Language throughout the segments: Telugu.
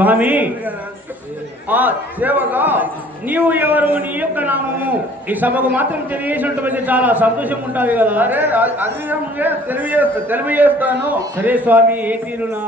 స్వామి సేవగా నీవు ఎవరు, నీ యొక్క నామము ఈ సభకు మాత్రం తెలియజేసినటువంటి చాలా సంతోషం ఉంటుంది కదా. అరే అది తెలియజేస్తాను. సరే స్వామి, ఏ తీరునా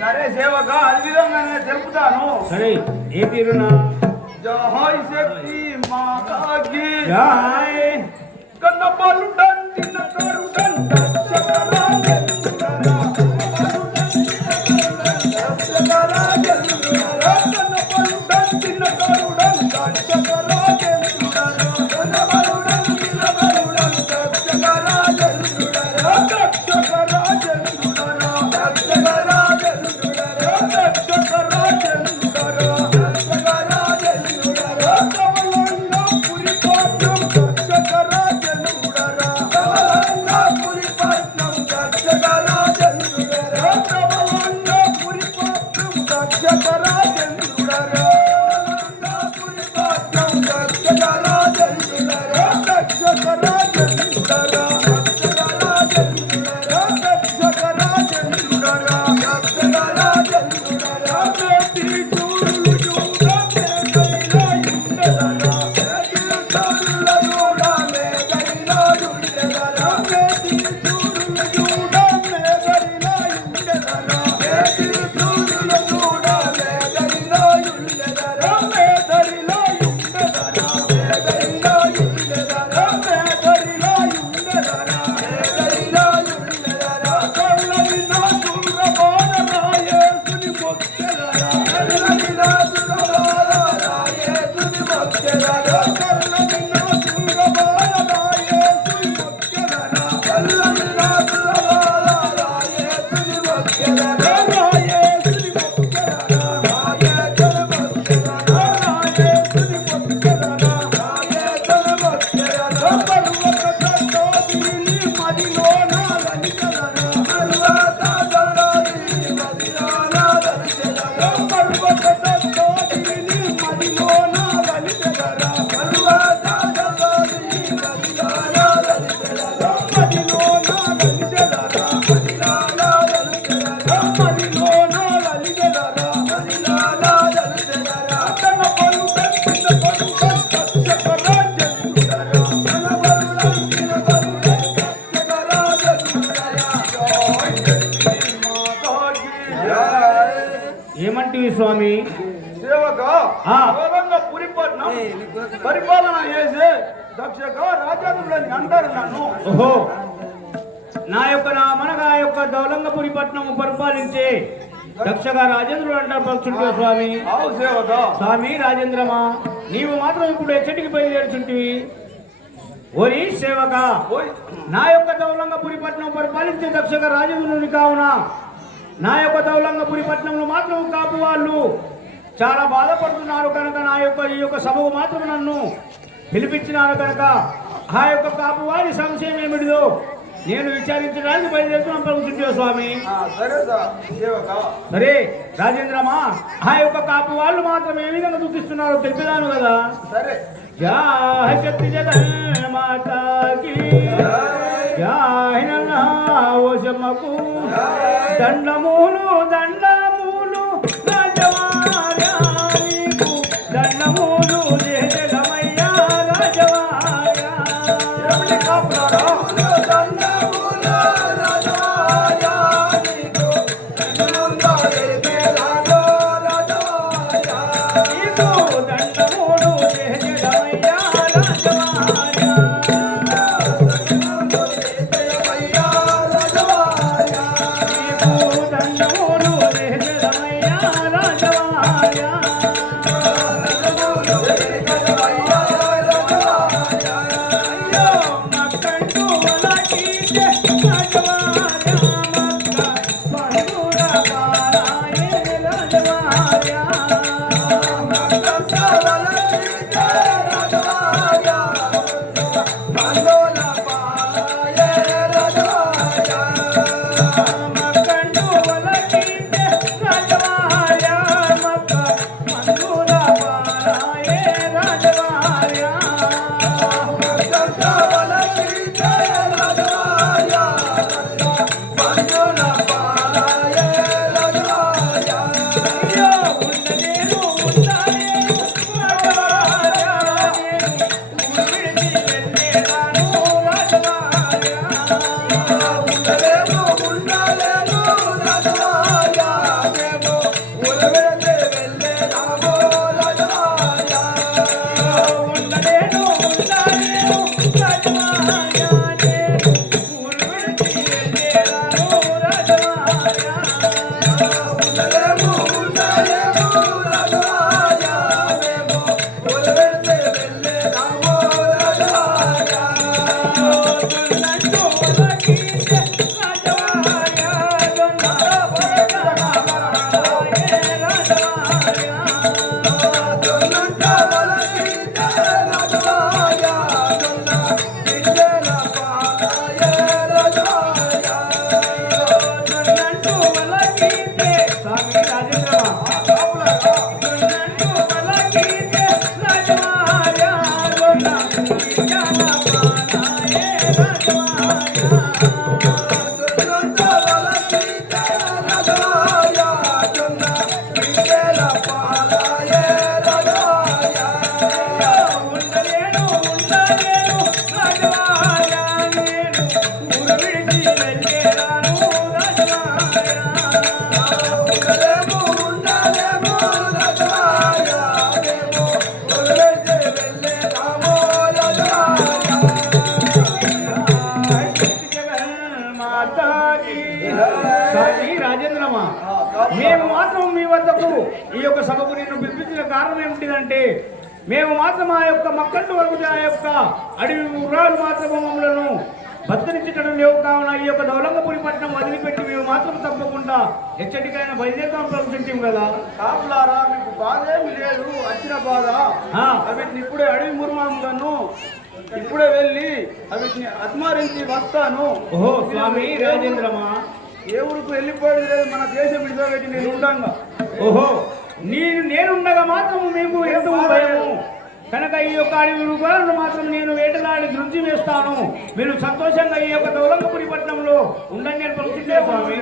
సరే సేవగా అది విధంగానే తెలుపుతాను. సరే ఏ తీరునా జై శక్తి మాతాకి జై కన్నపాలు దండిన కరుడన్ ఏమంటివి స్వామి? సేవగా పురిపట్నం పరిపాలన చేసే దక్షగా రాజాదులని అంటారు నన్ను. ఓహో, మనగా యొక్క దౌలంగపురి పట్నము పరిపాలించే దక్షగా రాజేంద్రుడు అంటారు పలుచుంటే స్వామి. స్వామి రాజేంద్రమా, నీవు మాత్రం ఇప్పుడు ఎచ్చటికి బయలుదేరుచుంటివి? ఓరి సేవక, నా యొక్క దౌలంగపురి పట్నం పరిపాలించే దక్షగా రాజేంద్రుని కావున నా యొక్క దౌలంగపురి పట్నంలో మాత్రం కాపు వాళ్ళు చాలా బాధపడుతున్నారు కనుక ఈ యొక్క సభకు మాత్రం నన్ను పిలిపించినారు కనుక ఆ యొక్క కాపు వారి సంశయం ఏమిటిదో నేను విచారించడానికి బయలుదేరుతున్నాను పలుకుతుంటే స్వామి. సరే రాజేంద్రమా, ఆ యొక్క కాపు వాళ్ళు మాత్రం ఏ విధంగా దుఃఖిస్తున్నారో తెలిపిదాను కదా. జై శక్తి జగన్మాతకి జై నన్నా ఓషమ్మకు దండములు దండములు రాజవార్యా నీకు దండములు జయజగమయ్యా రాజవార్యా. Yeah. స్వామి రాజేంద్రమా, మేము మాత్రం మీ వద్దకు ఈ యొక్క సభకు నిన్ను పిలిపించిన కారణం ఏమిటిదంటే, మేము మాత్రం ఆ యొక్క మక్కట్టు వరకు ఆ యొక్క అడవి ఉర్రాలు మాత్రం మమ్మలను బతికించడం లేవు. కావున ఈ యొక్క దౌలంగపురి పట్టణం వదిలిపెట్టి మేము మాత్రం తప్పకుండా ఎచ్చటికైనా బయలుదేరుతాం ప్రవచించాం కదా. కాపులారా, మీకు బాధ ఏమి లేదు. వచ్చిన బాధ వీటిని ఇప్పుడే అడవి మురుమాములను ఇప్పుడే వెళ్ళి వీటిని అత్మారించి వస్తాను. ఓహో స్వామి రాజేంద్రమా, ఏ ఊరికి వెళ్ళిపోయేది లేదు. మన దేశం విడిచిపెట్టి నేను ఉండంగా. ఓహో నేనుండగా మాత్రం మేము ఎందుకు భయము కనుక ఈ యొక్క అడవి మృగాలను మాత్రం నేను వేటలాడి దృష్టి వేస్తాను. మీరు సంతోషంగా ఈ యొక్క దౌలంగపురి పట్టణంలో ఉండండి అని పలుకుతున్నా స్వామి.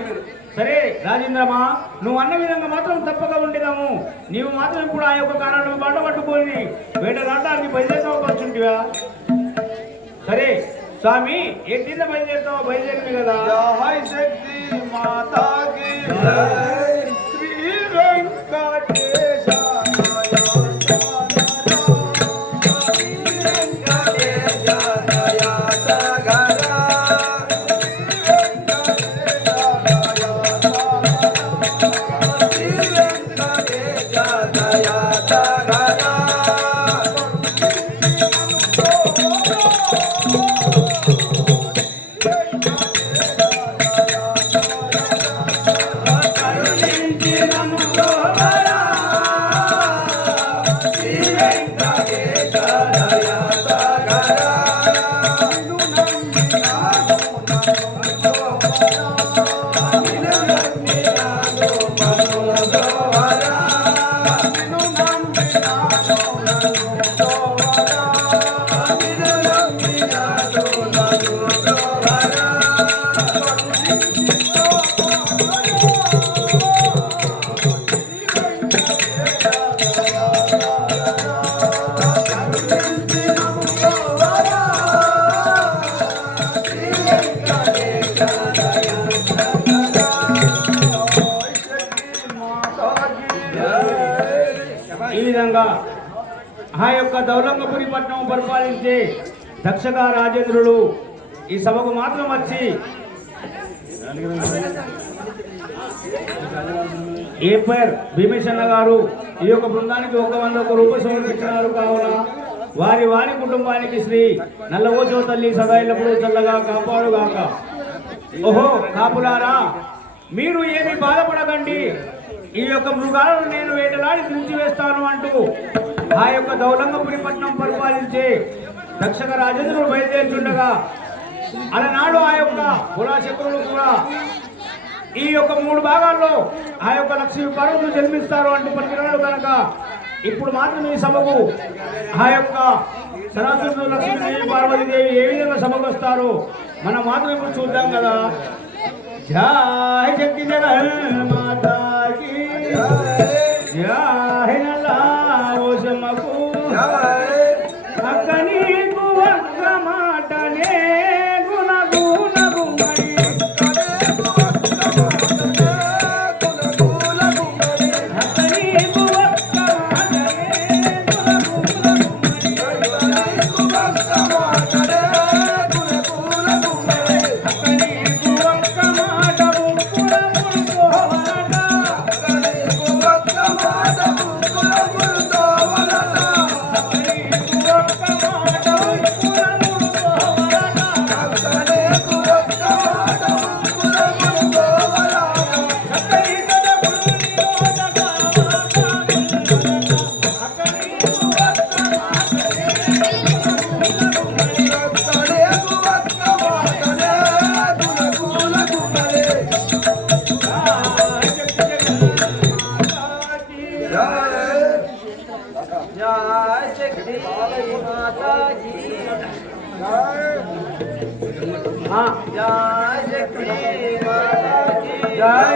సరే రాజేంద్రమా, నువ్వు అన్న విధంగా మాత్రం తప్పక ఉండేదాము. నీవు మాత్రం ఇప్పుడు ఆ యొక్క కారణం బాట పట్టుకొని వేటలాడడానికి బయలుదేరవచ్చుంటివా? సరే స్వామి, ఏ కింద బయలుదేరుతావో బయలుదేరింది కదా. జై శక్తి మాతాకి శ్రీ వెంకటేశ. ఈ విధంగా ఆ యొక్క దౌలంగపురి పట్టణం పరిపాలించే దక్షగా రాజేంద్రుడు ఈ సభకు మాత్రం వచ్చి ఏపర్ భీమేశన్న గారు ఈ యొక్క బృందానికి 100 రూపాయలు సమర్పించినారు. కావున వారి కుటుంబానికి శ్రీ నల్లవోచవ తల్లి సదా ఎల్లప్పుడూ చల్లగా కాపాడుగాక. ఓహో కాపులారా, మీరు ఏమి బాధపడకండి. ఈ యొక్క మృగాలను నేను వేటలాడి దృష్టి వేస్తాను అంటూ ఆ యొక్క దౌలంగపురి పట్టణం పరిపాలించే దక్షక రాజేంద్రుడు బయలుదేరుతుండగా అలనాడు ఆ యొక్క పురాశక్రులు కూడా ఈ యొక్క 3 భాగాల్లో ఆ యొక్క లక్ష్మీ పార్వతులు జన్మిస్తారు అంటూ పలికినాడు. కనుక ఇప్పుడు మాత్రం ఈ సభకు ఆ యొక్క సరస్వతి లక్ష్మీదేవి పార్వతీదేవి ఏ విధంగా సభకు వస్తారో మనం మాత్రం ఇప్పుడు చూద్దాం కదా. జై శక్తి జగన్మాతాకి జై నల్లవోచమ్మకు అక్క నీకు ఒక్క మాటనే గుణగుణగుమడి అక్క నీకు ఒక్క మాటనే అక్క నీకు ఒక్క మాట జై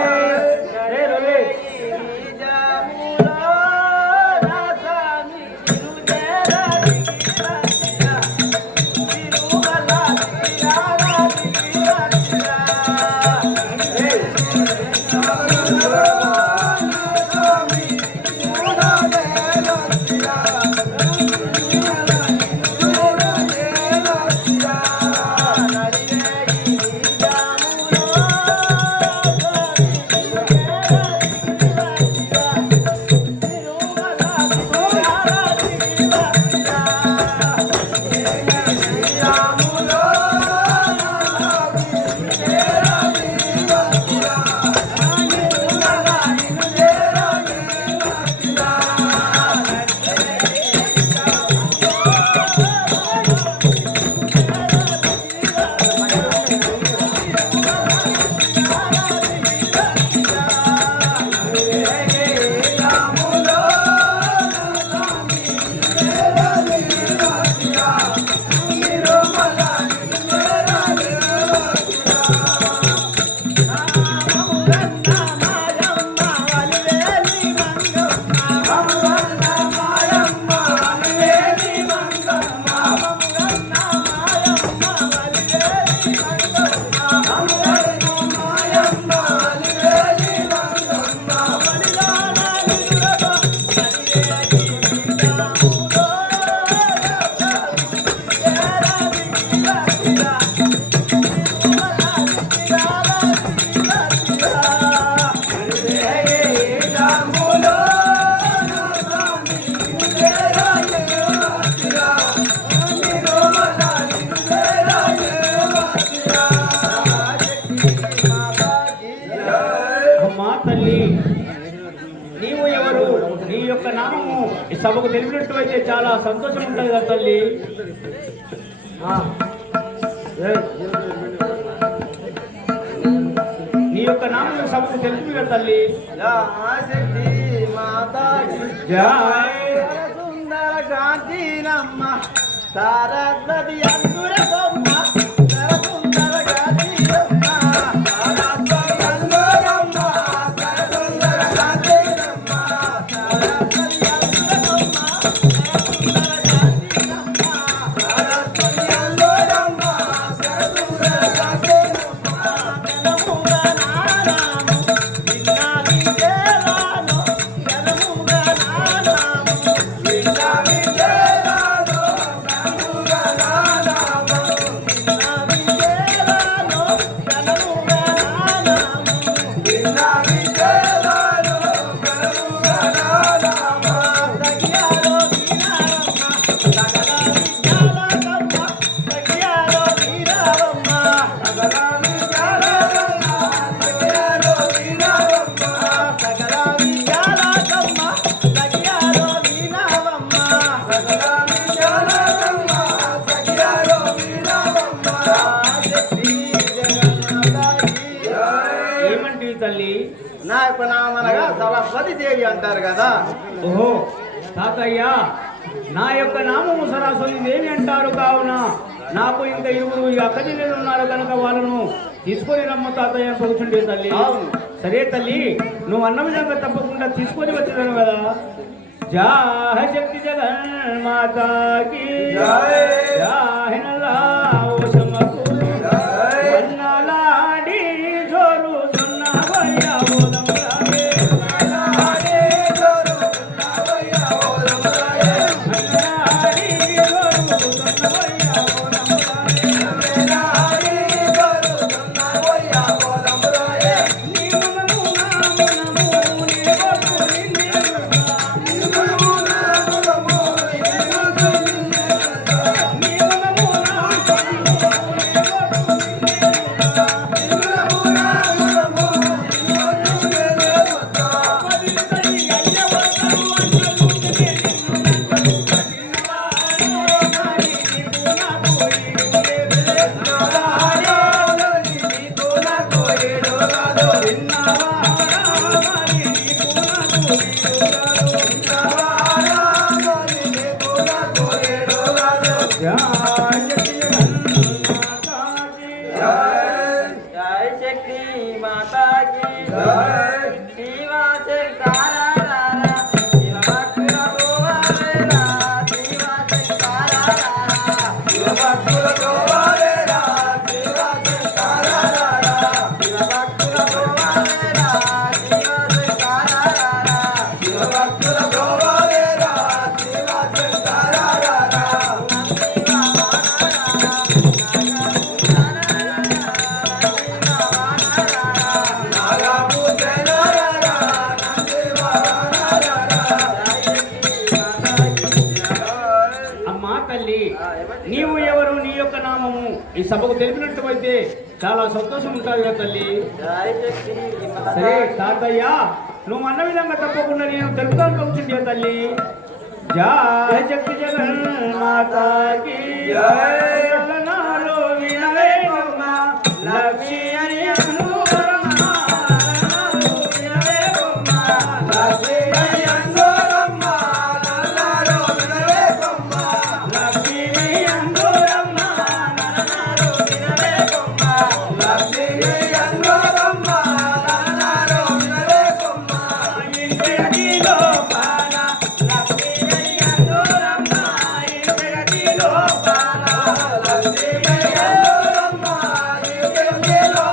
నీవు ఎవరు, నీ యొక్క నామము ఈ సభకు తెలిపినట్టు అయితే చాలా సంతోషం ఉంటుంది కదా తల్లి. నీ యొక్క నామం సభకు తెలిపి కదా తల్లి. సుందర కాంతినమ్మ సారస్వతి అంకుర బొమ్మ సుందర కాంతినమ్మ సారస్వతి అంకురమ్మ సుందర కాంతినమ్మ సారస్వతి అంకుర బొమ్మ సుందర కాంతినమ్మ సారస్వతి అంకురమ్మ సుందర కాంతినమ్మ కనముగా నానాము విన్నావి దేవాను కనముగా నానాము విన్నావి దేవాను కనముగా నానాము విన్నావి దేవాను కనముగా నానాము విన్నావి దేవాను కనముగా నానాము సఖ్యాలో వీరారమ్మ సకల విద్యాలకమ్మ సఖ్యాలో వీరారమ్మ సకల విద్యాలకమ్మ సఖ్యాలో వీరారమ్మ సకల విద్యాలకమ్మ సఖ్యాలో వీరారమ్మ సకల విద్యాలకమ్మ సఖ్యాలో వీరారమ్మ శక్తి జగన్మాతాకి ఏమంటివి తల్లి? నా యొక్క నామనగా సరస్వతి దేవి అంటారు కదా. ఓహో తాతయ్య, నా యొక్క నామము సరస్వతి దేవి అంటారు. కావున నాకు ఇంకా ఇరువురు ఈ అక్క చెల్లెలు ఉన్నారు కనుక వాళ్ళను తీసుకొని రమ్మ తాతయ్య కూర్చుంటే తల్లి. అవును. సరే తల్లి, నువ్వు అన్న విధంగా తప్పకుండా తీసుకొని వచ్చినాను కదా. జాహ శక్తి జగన్మాతాకి జాహినలా ఓ సమకూరు వన్నలాడి జోరు సున్నవయ్య ఓదమురాయే వన్నలాడి జోరు సున్నవయ్య ఓదమురాయే వన్నలాడి జోరు సున్నవయ్య ఓదమురాయే వన్నలాడి జోరు సున్నవయ్య ఓదమురాయే నీవు నము నాము నము నీ బొట్టు నిన్ను నీవు నము నాము నము నీ బొట్టు నిన్ను నీవు నము నాము నము నీ బొట్టు जय शक्ति माता की जय शिवा शंकरा रारा शिवा भक्तुला गोवारेरा शिवा शंकरा रारा शिवा भक्तुला गोवारेरा शिवा शंकरा रारा शिवा भक्तुला गोवारेरा शिवा शंकरा रारा शिवा भक्तुला गोवारेरा शिवा शंकरा रारा అమ్మా తల్లి, నీవు ఎవరు, నీ యొక్క నామము ఈ సభకు తెలిపినట్టు అయితే చాలా సంతోషం ఉంటుంది కదా తల్లి. जय शक्ति माता సరే తాతయ్య, నువ్వు అన్న విధంగా తప్పకుండా నేను తెలుపుతాను కూర్చుంటే తల్లి. జయ శక్తి జగన్మాతాకి నాలో వినవేమమ్మ లక్ష్మీ అని అనురమ్మ నాలో వినవేమమ్మ లక్ష్మీ అని అనురమ్మ నాలో వినవేమమ్మ లక్ష్మీ అనురమ్మ నాలో వినవేమమ్మ లక్ష్మీ అనురమ్మ నాలో వినవేమమ్మ ఇంటిలో పాల లక్ష్మీ అనురమ్మ ఇంటిలో పాల లక్ష్మీ అనురమ్మ ఇంటిలో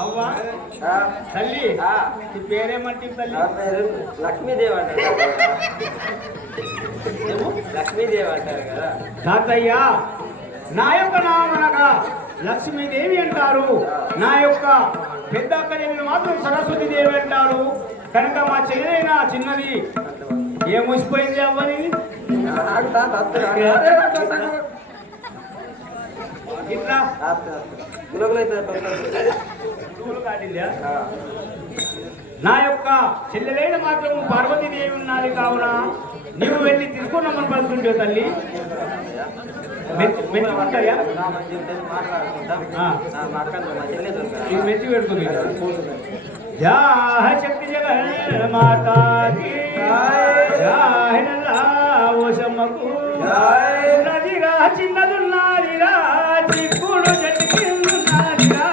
అవ్వా తల్లి నీ పేరేమంటే తల్లి? నా పేరు లక్ష్మీదేవి అంటారు కదా. లక్ష్మీదేవి అంటారు కదా. తాతయ్య నా యొక్క నామనగా లక్ష్మీదేవి అంటారు, నా యొక్క పెద్ద అక్క చెల్లెలు మాత్రం సరస్వతి దేవి అంటారు. కనుక మా చెల్లెలైనా చిన్నది ఏం ముసిపోయింది అవ్వని ఇట్లా స్కూలు కాటిందా? నా యొక్క చెల్లెలైన మాత్రం పార్వతీదేవి ఉన్నది కావున నీవు వెళ్ళి తీసుకున్నామని పలుకుంటే తల్లి మెచ్చుకుంటాయా? ఇది మెచ్చి పెడుతుంది. జా శక్తి జగన్ మాతాకి ఓషమ్మకు నదిగా చిన్నదున్నాదిరా చిక్కుడు జట్టుకి ఉన్నదిరా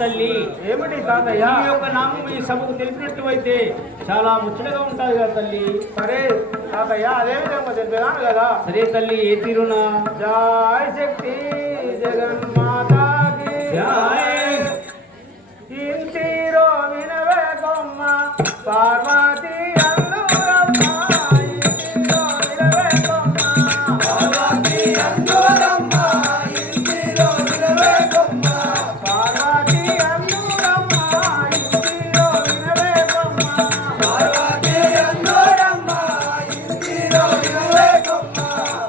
తల్లి ఏమిటి తాతయ్య? ఈ యొక్క నామం ఈ సభకు తెలిపినట్టు అయితే చాలా ముచ్చటగా ఉంటాయి కదా తల్లి. సరే తాతయ్య, అదే విధంగా తెలిపాను కదా. సరే తల్లి, ఏ తీరునా? జై శక్తి జగన్మాతాకి జై. ఇంటిరో వినవే కొమ్మ పార్వతి అందురమ్మ, ఇంటిరో వినవే కొమ్మ పార్వతి అందురమ్మ, ఇంటిరో వినవే కొమ్మ పార్వతి అందురమ్మ, ఇంటిరో వినవే కొమ్మ పార్వతి అందురమ్మ, ఇంటిరో వినవే కొమ్మ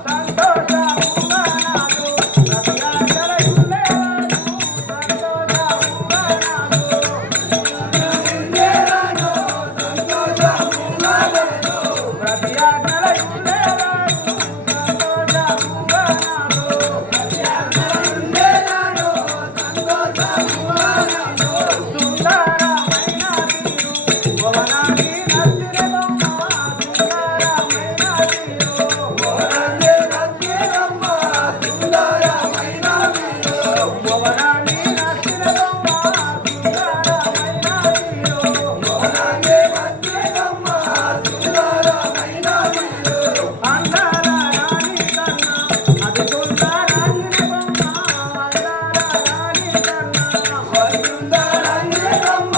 సంతోషముగా నాడు రత్నాకర యులేవాడు, సంతోషముగా నాడు యులేవాడు, సంతోషముగా నాడు రత్నాకర యులేవాడు, సంతోషముగా నాడు రత్నాకర యులేవాడు, సంతోషముగా నాడు సుందరమైన తీరు భువనాన్ని నచ్చిరమ్మ, సుందరమైన తీరు భువనాన్ని నచ్చిరమ్మ, సుందరమైన తీరు భువనాన్ని నచ్చిరమ్మ, సుందరమైన తీరు భువనాన్ని నచ్చిరమ్మ, సుందరమైన తీరు అందాల రాణి కన్నా అది సుందరాంగిరమ్మ, అందాల రాణి కన్నా అది సుందరాంగిరమ్మ,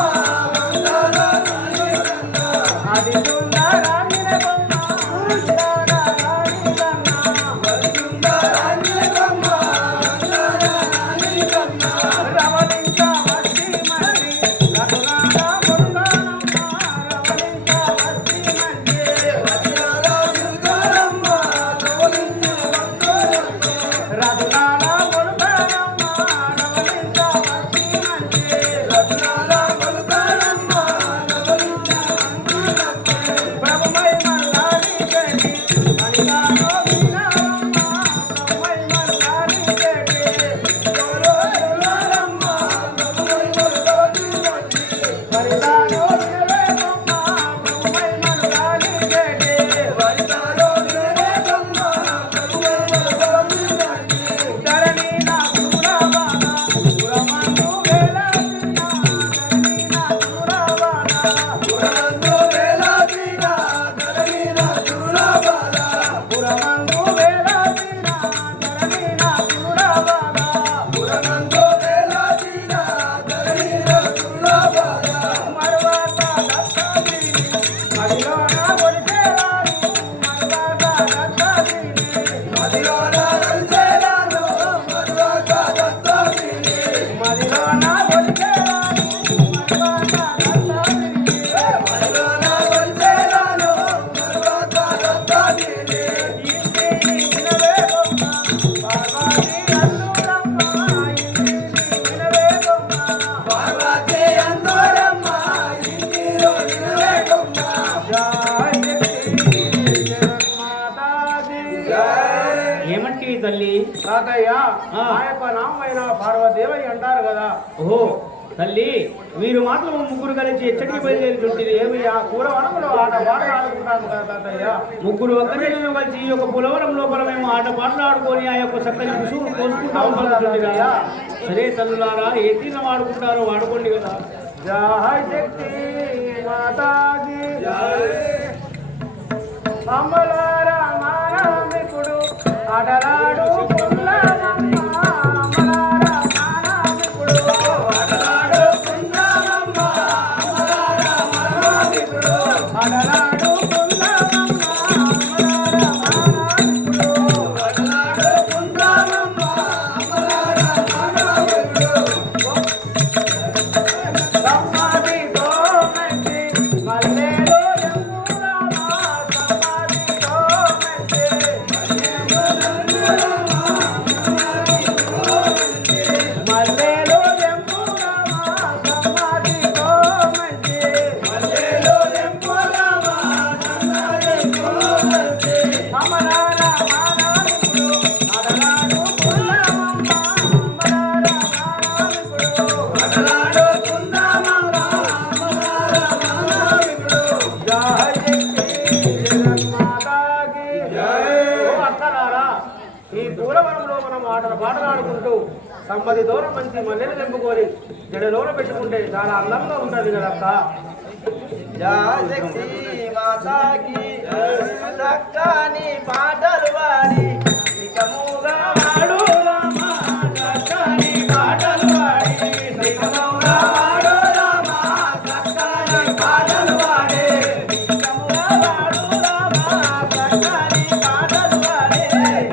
అందాల రాణి కన్నా అది సుందరాంగిరమ్మ, అందాల రాణి కన్నా అది సుందరాంగిరమ్మ, అందాల రాణి కన్నా రమణించ మస్తి మల్లి రఘునాథ మురుగనమ్మ, రమణించ మస్తి మల్లి రఘునాథ మురుగనమ్మ, రమణించ రఘునాథ మురుగనమ్మ, రమణించ మస్తి మల్లి రఘునాథ మురుగనమ్మ, రమణించ ప్రభుమై మల్లారి చేటి మణిగానో వినారమ్మ, ప్రభుమై మల్లారి చేటి ఎవరో ఎవరమ్మ, ప్రభుమై మల్లారి చేటి వరిదానో వినవేదమ్మ, ప్రభుమై మల్లారి చేటి వరిదానో వినవేదమ్మ, ప్రభుమై మల్లారి చేటి ధరణి నా పురవాన పురమందు వేలాదిన, ధరణి నా పురవాన పురమందు వేలాదిన, ధరణి నా పురవాన పురమందు వేలాదిన, ధరణి నా పురవాన పురమందు వేలాదిన, ధరణి నా పురవాన మరువాత దత్తగిరి మదిలోన ఒలిసేవారు, మరువాత దత్తగిరి మదిలోన ఒలిసేవారు, మరువాత దత్తగిరి మదిలోన ఒలిసేవారు, మరువాత దత్తగిరి మదిలోన ఒలిసేవారు, మరువాత దత్తగిరి ఇంటిని వినవే కొమ్మ పార్వతి అందురమ్మ, ఇంటిని వినవే కొమ్మ పార్వతి అందురమ్మ, ఇంటిలో వినవే కొమ్మ జై శక్తి జగన్మాతాకి జై. ఏమంటి తల్లి? తాతయ్య, ఆ. ఆ యొక్క నామైన పార్వదేవని అంటారు కదా. ఓహో తల్లి, మీరు మాత్రం ముగ్గురు కలిసి ఎచ్చటికి బయలుదేరుతుంటుంది. ఏమి ఆ కూర వనములో ఆట పాటలు ఆడుకుంటాను కదా తాతయ్య. ముగ్గురు ఒక్కరిని కలిసి ఈ యొక్క పులవరం లోపల మేము ఆట పాటలు ఆడుకొని ఆ యొక్క చక్కని విషయం కోసుకుంటాం పలుకుతుంది కదా. సరే తల్లులారా, ఏ తీరం వాడుకుంటారో వాడుకోండి కదా. జై శక్తి మాతాకి జై. అమ్మలార మానమికుడు ఆటలాడు పుల్లనమ్మ, అమ్మలార మానమికుడు ఆటలాడు పుల్లనమ్మ, అమ్మలార మానమికుడు ఆటలాడు పుల్లనమ్మ, అమ్మలార మానమికుడు ఆటలాడు పుల్లనమ్మ, అమ్మలార మానమికుడు సమాధితో మంచి మల్లెలో ఎంపురామా, సమాధితో మంచి మల్లెలో ఎంపురామా, మల్లెలో ఎంపురామా, సమాధితో మంచి మల్లెలో ఎంపురామా, సమాధితో మంచి అమరార మానవికుడు అడలాడు పుల్లమమ్మ, అమరార మానవికుడు అడలాడు పుల్లమమ్మ, అమరార మానవికుడు జై శక్తి జగన్మాతాకి జై. ఓ అక్కలారా, ఈ దూరవనంలో మనం ఆటలు పాటలాడుకుంటూ సంపది దూరం మంచి మల్లెలు తెంపుకొని జడలోన పెట్టుకుంటే చాలా అందంగా ఉంటుంది కదా అక్క. శక్తి మాతాకి చక్కని పాటలు పాడి ఇకముగా వాడు రామా చక్కని పాటలు పాడి ఇకముగా వాడు రామా చక్కని పాటలు పాడి ఇకముగా వాడు రామా చక్కని పాటలు పాడి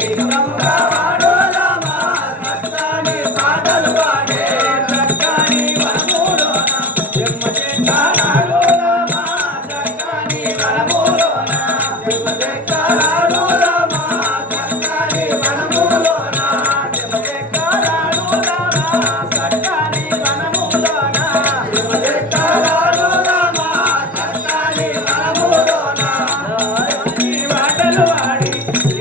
ఇకముగా వాడు రామా చక్కని పాటలు పాడి చక్కని వనములోన జన్మ చెందాడు రామా చక్కని వనములోన జన్మ చెందాడు రామా చక్కని వనములోన జన్మ చెందాడు రామా చక్కని వనములోన జన్మ చెందాడు రామా చక్కని వనములోన ఈ పాటలు పాడి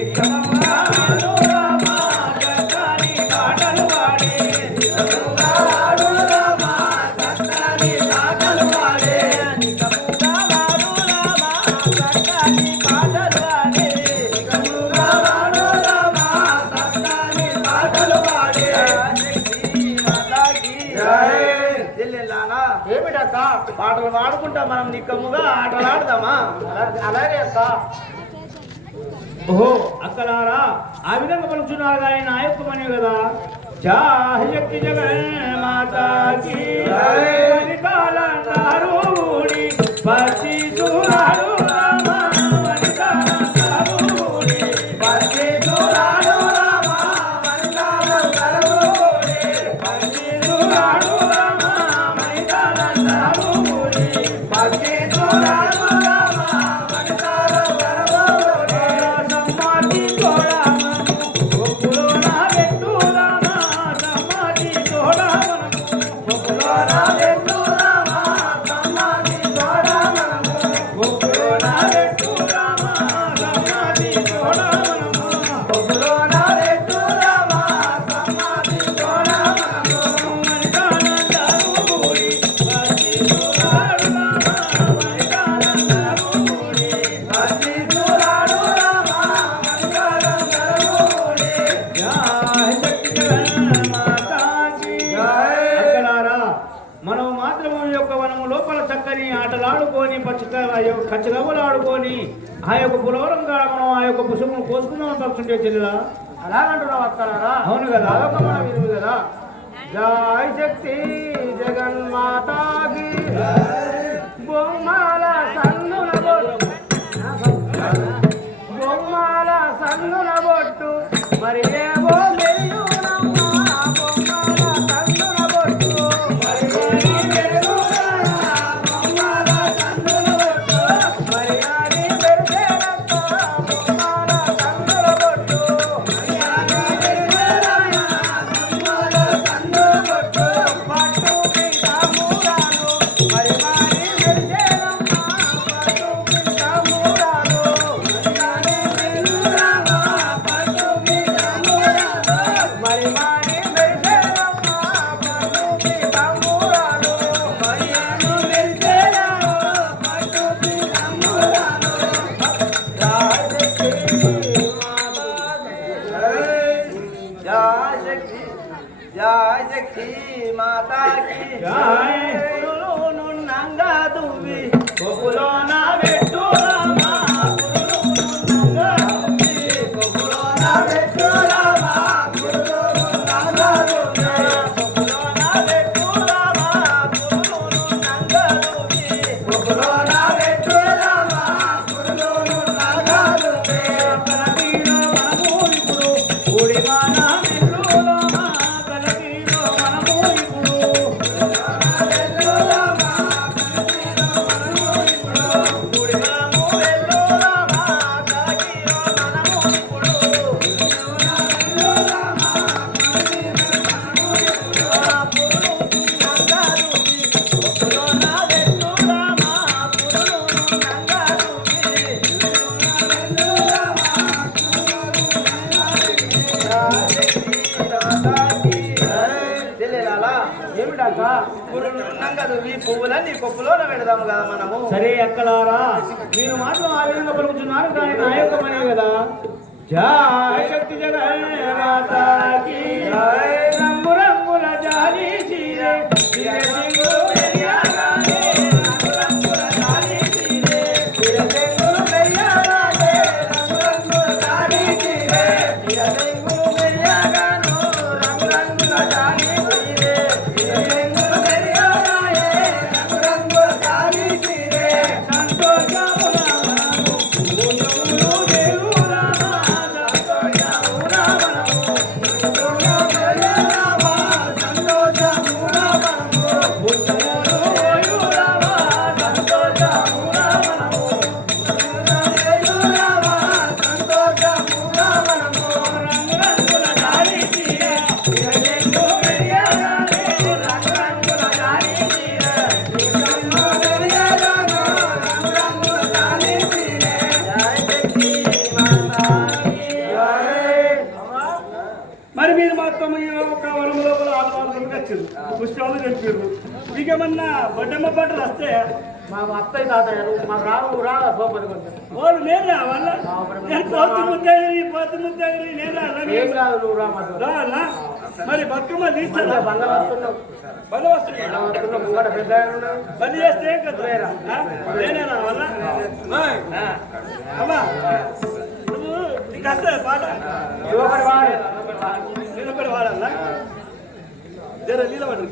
ఇకముగా వాడు రామా చక్కని పాటలు పాడి ఇకముగా వాడు రామా చక్కని పాటలు పాడి ఇకముగా వాడు రామా చక్కని పాటలు పాడి ఇకముగా వాడు రామా చక్కని పాటలు పాడి ఏమిటక్క పాటలు పాడుకుంటా మనం నిక్కముగా ఆటలాడదామా? అలాగే అక్క. ఓహో అక్కలారా ఆ విధంగా పలుకుతున్నారు కానీ నా యొక్క పని కదా. జాహ్యక్తి జగన్మాతాకి వనితాలంటారు ఊడి పచ్చి చూడాడు రామా వనితాలంటారు ఊడి పచ్చి చూడాడు రామా వనితాలంటారు ఊడి పచ్చి చూడాడు రామా వనితాలంటారు ఊడి పచ్చి చూడాడు రామా వనితాలంటారు ఊడి సమ్మాటి తోడమను ఒప్పులోన పెట్టు రామా సమ్మాటి తోడమను ఒప్పులోన పెట్టు రామా సమ్మాటి తోడమను ఒప్పులోన పెట్టు రామా సమ్మాటి తోడమను ఒప్పులోన పెట్టు రామా సమ్మాటి తోడమను వనితాలంటారు ఊడి పచ్చి చూడాడు రామా వనితాలంటారు ఊడి పచ్చి చూడాడు రామా వనితాలంటారు ఊడి జై శక్తి జగన్మాతాకి అక్కలారా మనం మాత్రము ఈ యొక్క వనము లోపల చక్కని ఆటలాడుకొని కచ్చగవ్వలాడుకొని ఆ యొక్క పులవరంగా మనం ఆ యొక్క పుష్పమును కోసుకుందాం తప్పుతుంటే చెల్లెలా అలాగంటున్నావు అక్కడారా? అవును కదా. అదొక మన విలువ కదా. జై శక్తి జగన్మాతాకి బొమ్మల సన్నుల బొట్టు బొమ్మల సన్నుల బొట్టు మరి ఏవో మెరుగునమ్మా బొమ్మల సన్నుల బొట్టు మరి ఏవో మెరుగునమ్మా బొమ్మల సన్నుల బొట్టు మరి అది మెరిసేనక్క బొమ్మల సన్నుల బొట్టు మరి అది మెరిసేనమ్మా బొమ్మల సన్నుల బొట్టు పట్టు పీతాంబూరాలు మరి మరి మెరిసేనమ్మా పట్టు పీతాంబూరాలు మరి అది మెరిసేనమ్మా పట్టు పీతాంబూరాలు మరి మరి మెరిసేనమ్మా పట్టు పీతాంబూరాలు మరి అది మెరిసేనమ్మా పట్టు పీతాంబూరాలు జై శక్తి మాతాకి జై. నంగా దువ్వి కొప్పులోన పెట్టు రామా పురులునంగా దువ్వి. కొప్పులోన పెట్టు రామా పురులునంగా దువ్వి. కొప్పులోన పెట్టు రామా పురులునంగా దువ్వి. కొప్పులోన పెట్టు రామా పురులునంగా దువ్వి. కలకీలో మనము ఇప్పుడు ఊడివాన మెల్లు రామా కలకీలో మనము ఇప్పుడు గుడివాము వెళ్ళు రామా కలకీలో మనము ఇప్పుడు. పురులునంగా దువ్వి. కొప్పులోన పెట్టు రామా పురులునంగా దువ్వి. ఏమిటాక పువ్వులన్నీ కొప్పులోనే పెడదాము కదా మనము. సరే అక్కలారా మీరు మాత్రం ఆ విధంగా పలుకుతున్నారు కానీ నా యొక్క పని కదా. జై శక్తి జగన్మాతాకి జై. రంగుల మొత్తం ఒక వరం లోపల ఆడవాళ్ళు వచ్చింది పుష్పాలు చెప్పారు మీకేమన్నా బొడ్డమ్మ పాటలు వస్తాయా మా అత్తయ్య తాతయ్య మాకు రా సోపది కొంచెం వాళ్ళు నేను రావాలా నేను పోతు ముద్దాయి నేను ఏం కాదు నువ్వు రా మాకు రావాలా మరి బతుకమ్మ తీస్తారా బంగ వస్తున్నావు బలి వస్తున్నాయి ముంగట పెద్ద బలి చేస్తే ఏం కదా నేనే రావాలా అమ్మా నువ్వు నీకు వస్తుంది పాట నేను ఒకటి వాడాలా జర నీళ్ళ పడరు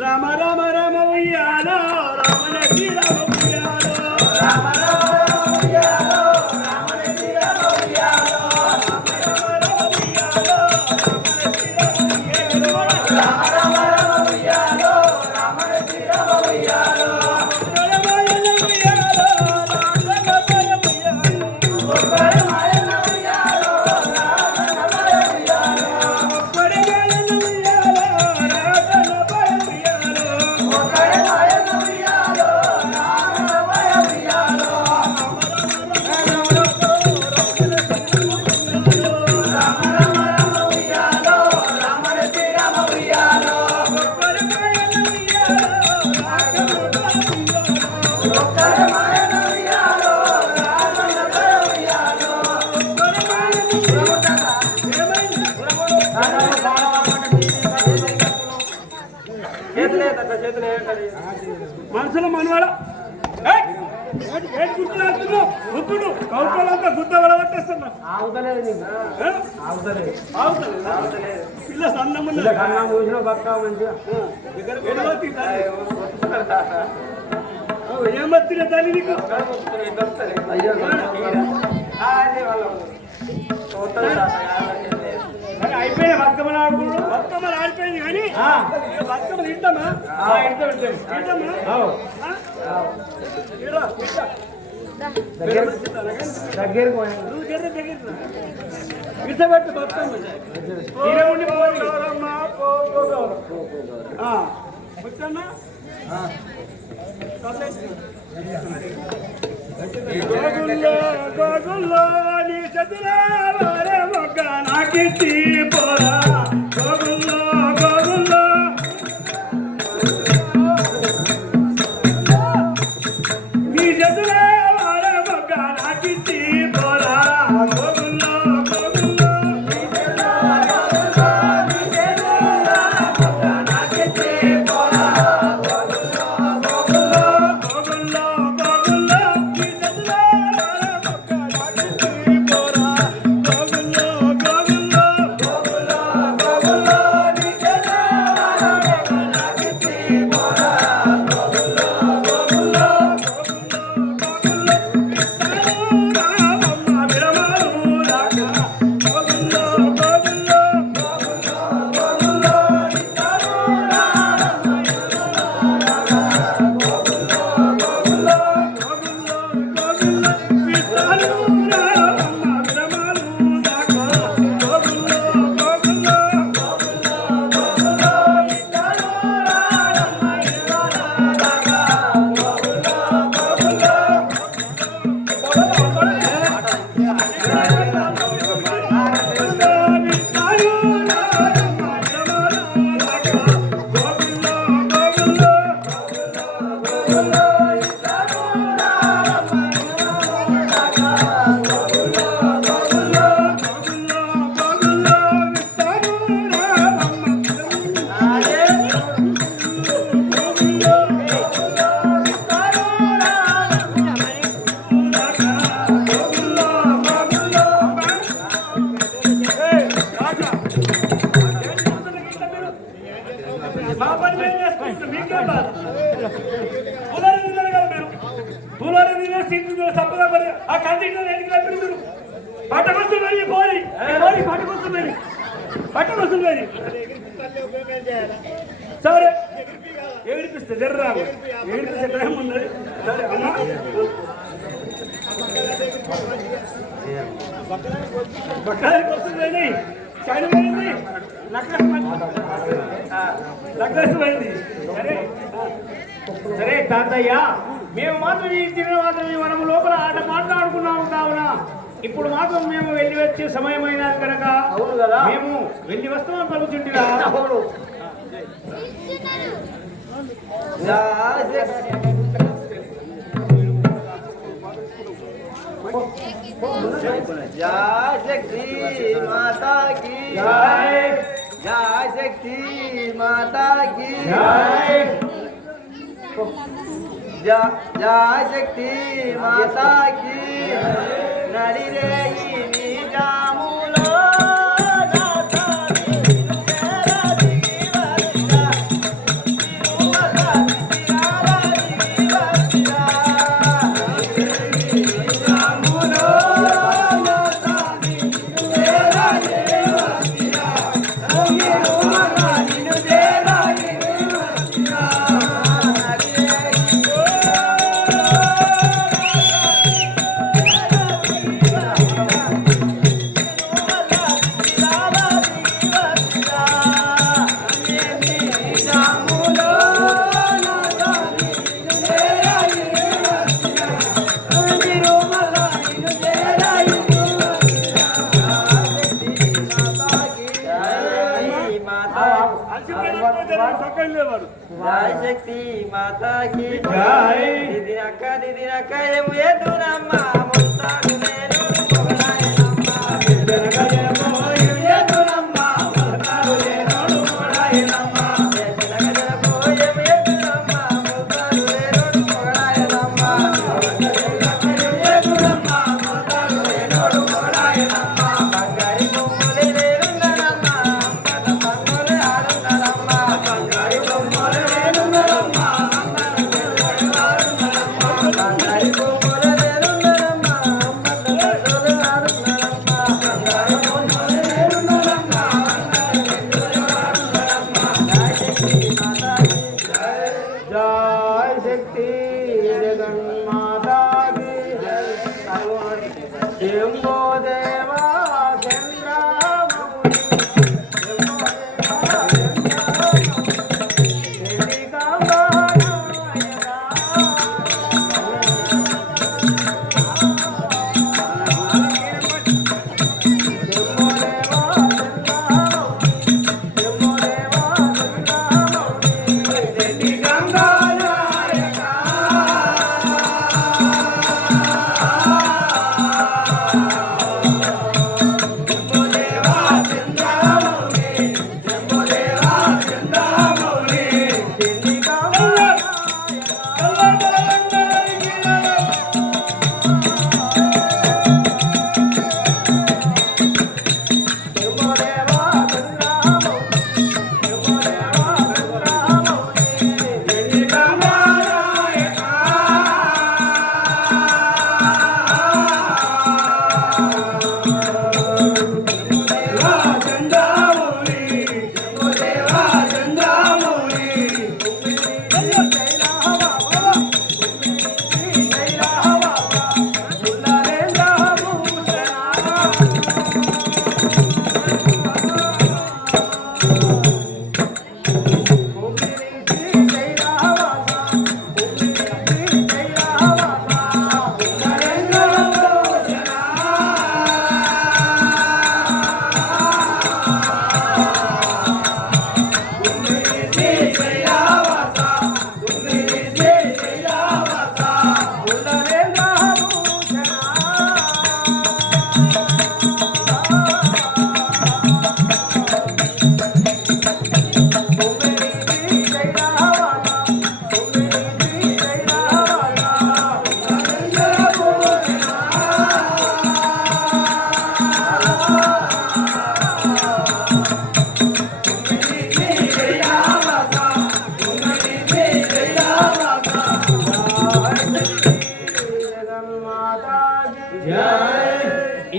రామ రామ రామ ఉయ్యాలో రామన శ్రీరామ ఉయ్యాలో రామ రామ ఉయ్యాలో రామన శ్రీరామ ఉయ్యాలో రామ రామ రామ ఉయ్యాలో రామన శ్రీరామ ఉయ్యాలో మనసులో మనవాడ గుర్తులాడుతున్నావు గుర్తుడు కౌకలంతా గుర్త వడగొట్టేస్తున్నా పిల్ల సన్నమున్న ఏమత్తిన తల్లి నీకు అయిపోయిన బతుకమ్మలు ఆడుకున్నాడు బతుకమ్మలు ఆడిపోయింది కానీ బతుకమ్మలు తింటామా విసబెట్టు బతుకమ్మ గోగుల్లో నీ చతురా మొగ్గ నాకిచ్చి పోరా గోగుల్లో గోగుల్లో నీ చతురా మొగ్గ నాకిచ్చి పోరా గోగుల్లో గోగుల్లో సరే ఏడిపిస్తే జర్రా ఏడిపిస్తే టైం ఉన్నది సరే అమ్మా బక్కడానికి వస్తుంది చనిపోయింది సరే తాతయ్య, మేము మాత్రం ఈ తిరిగిన మాత్రం ఈ వనము లోపల ఆట మాట్లాడుకున్నాము కావున ఇప్పుడు మాత్రం మేము వెళ్ళి వచ్చే సమయం అయినది కనుక మేము వెళ్ళి వస్తామని పలుకుతుంటిరా. जय शक्ति माता की जय। जय शक्ति माता की जय। जय शक्ति माता की नड़ी रे निजामुलो जय शक्ति माता की जय। दीदी नक्का ये दूरम्मा मुस्तादु नेनु मोगलायनम्मा जय शक्ति जगन्माता की शंभो देवा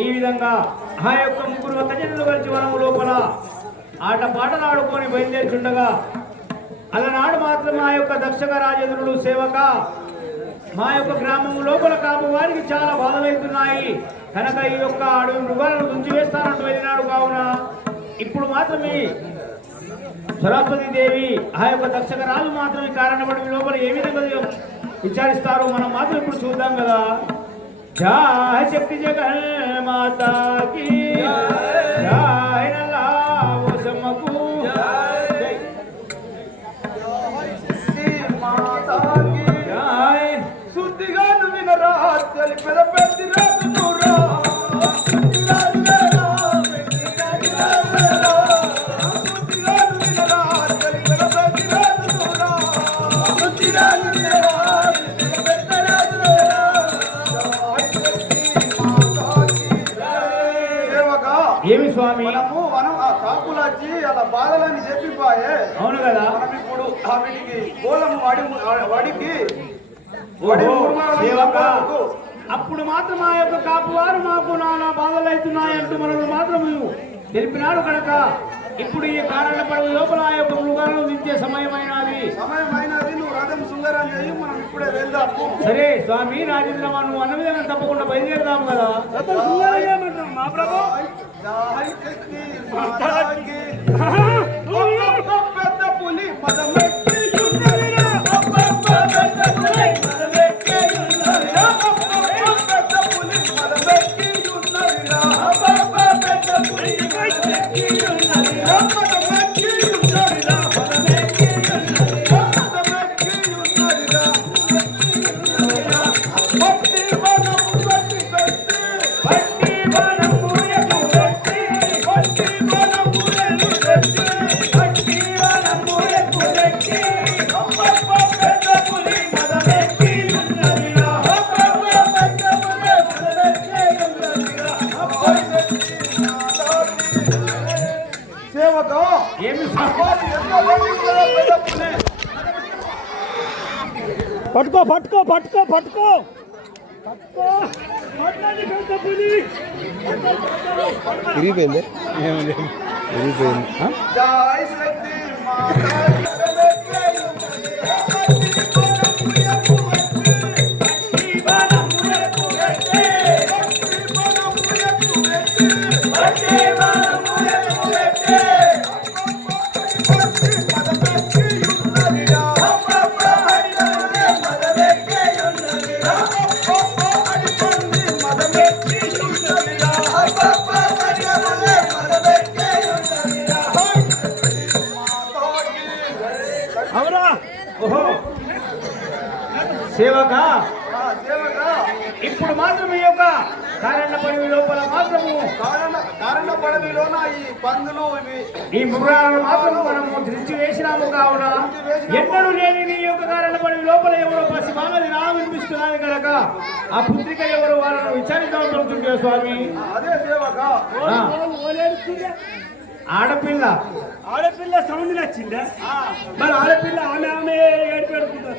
ఈ విధంగా ఆ యొక్క ముగ్గురు ఒక్కజనులు కలిసి వనము లోపల ఆట పాటలు ఆడుకొని బయలుదేరుచుండగా అలనాడు మాత్రం ఆ యొక్క దక్షక రాజేంద్రుడు సేవక మా యొక్క గ్రామం లోపల కాపు వారికి చాలా బాధలవుతున్నాయి కనుక ఈ యొక్క అడవి మృగాలను దుంచి వేస్తానంటూ వెళ్ళినాడు కావున ఇప్పుడు మాత్రమే సరస్వతి దేవి ఆ యొక్క దక్షకరాలు మాత్రమే కారణపడి లోపల ఏ విధంగా విచారిస్తారో మనం మాత్రం ఇప్పుడు చూద్దాం కదా. జయ శక్తి జగన్ మాతాకి జయ నల్లా ఓసమ్మకు జయ శుద్ధిగా వినరా తెలిపెద పెద్ద రాజురా ఏమి స్వామి మనం ఆ కాపులు వచ్చి అలా బాధలని చెప్పిపోయే. అవును కదా. మనం ఇప్పుడు వీటికి గోళం వాడికి సేవక అప్పుడు మాత్రం ఆ యొక్క కాపు వారు మాకు నానా బాధలు అవుతున్నాయంటూ మనకు మాత్రం తెలిపినాడు కనుక ఇప్పుడు ఈ కారణ పడవ లోపల ఆ యొక్క మృగాలను దించే సమయమైనది. నువ్వు రథం సుందరం చేయి, మనం ఇప్పుడే వెళ్దాము. సరే స్వామి రాజేంద్రమా, నువ్వు అన్న విధంగా తప్పకుండా బయలుదేరుదాము కదా. మా ప్రభు పెద్ద పులి పదమెక్కి పట్టుకో పట్టుకో పట్టుకో పట్టుకో విరిగిపోయింది విరిగిపోయింది. సేవక ఇప్పుడు మాత్రం ఈ యొక్క కారణ పడవి లోపల మాత్రము కారణ పడవిలోన ఈ పందులు ఈ మృగాలను మాత్రం మనము దృష్టి వేసినాము కావున ఎన్నడూ లేని నీ యొక్క కారణ పడవి లోపల ఎవరో పసి బాగా నా వినిపిస్తున్నది కనుక ఆ పుత్రిక ఎవరు వాళ్ళను విచారిద్దాం స్వామి. అదే సేవక ఆడపిల్ల ఆడపిల్ల సౌండ్ నచ్చిందా? మరి ఆడపిల్ల ఆమె ఏడుపెడుతుందా?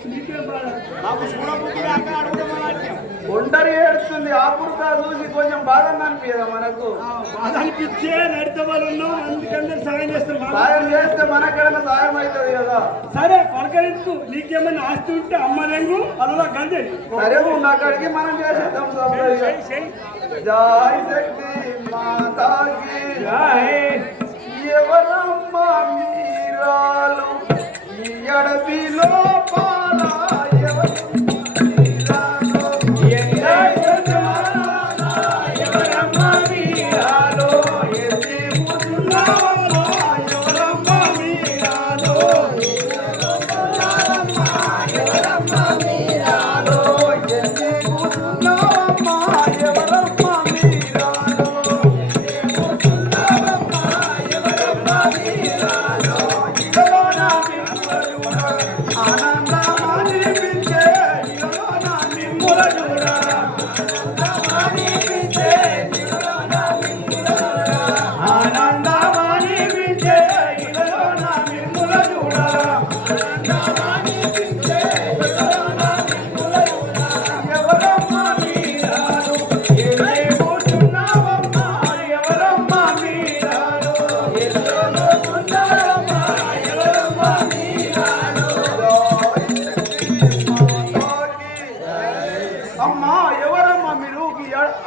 ఒంటరి ఏడుస్తుంది. ఆ పుడక చూసి కొంచెం బాధ అనిపించదా మనకు? బాధ అనిపించే నడితే వాళ్ళు ఉన్నాం, అందుకంటే సాయం చేస్తాం. సాయం చేస్తే మనకెడన్నా సాయం అవుతుంది కదా. సరే పలకరించు, నీకేమైనా ఆస్తి ఉంటే అమ్మలేంగు అలా గంజే. సరే ఉన్నక్కడికి మనం చేసేద్దాం. జై శక్తి మాతాకి ఎవరమ్మా మీరాలు ఈ అడవిలో పాలా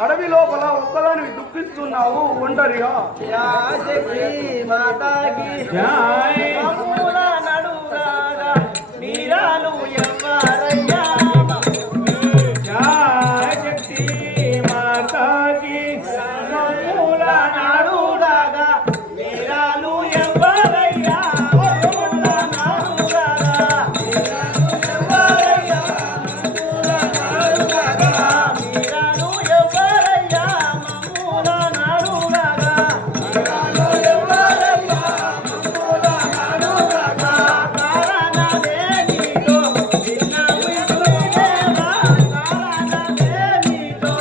అడవి లోపల ఒక్కదాన్ని దుఃఖిస్తున్నా ఉన్నావు ఒంటరిగా. శక్తి మాతాకి జై మమ్ముల నడుగాగా మీరాలు ఎవ్వరయ్యా జై శక్తి మాతాకి మమ్ముల నడుగాగా మీరాలు ఎవ్వరయ్యా మమ్ముల నడుగాగా ఎవ్వరయ్యా మమ్ముల నడుగాగా మీరాలు ఎవ్వరయ్యా మమ్ముల నడుగాగా మీరాలు ఎవ్వరయ్యా మమ్ముల నడుగాగా కారణమే నీతో విన్నాము దేవా కారణమే నీతో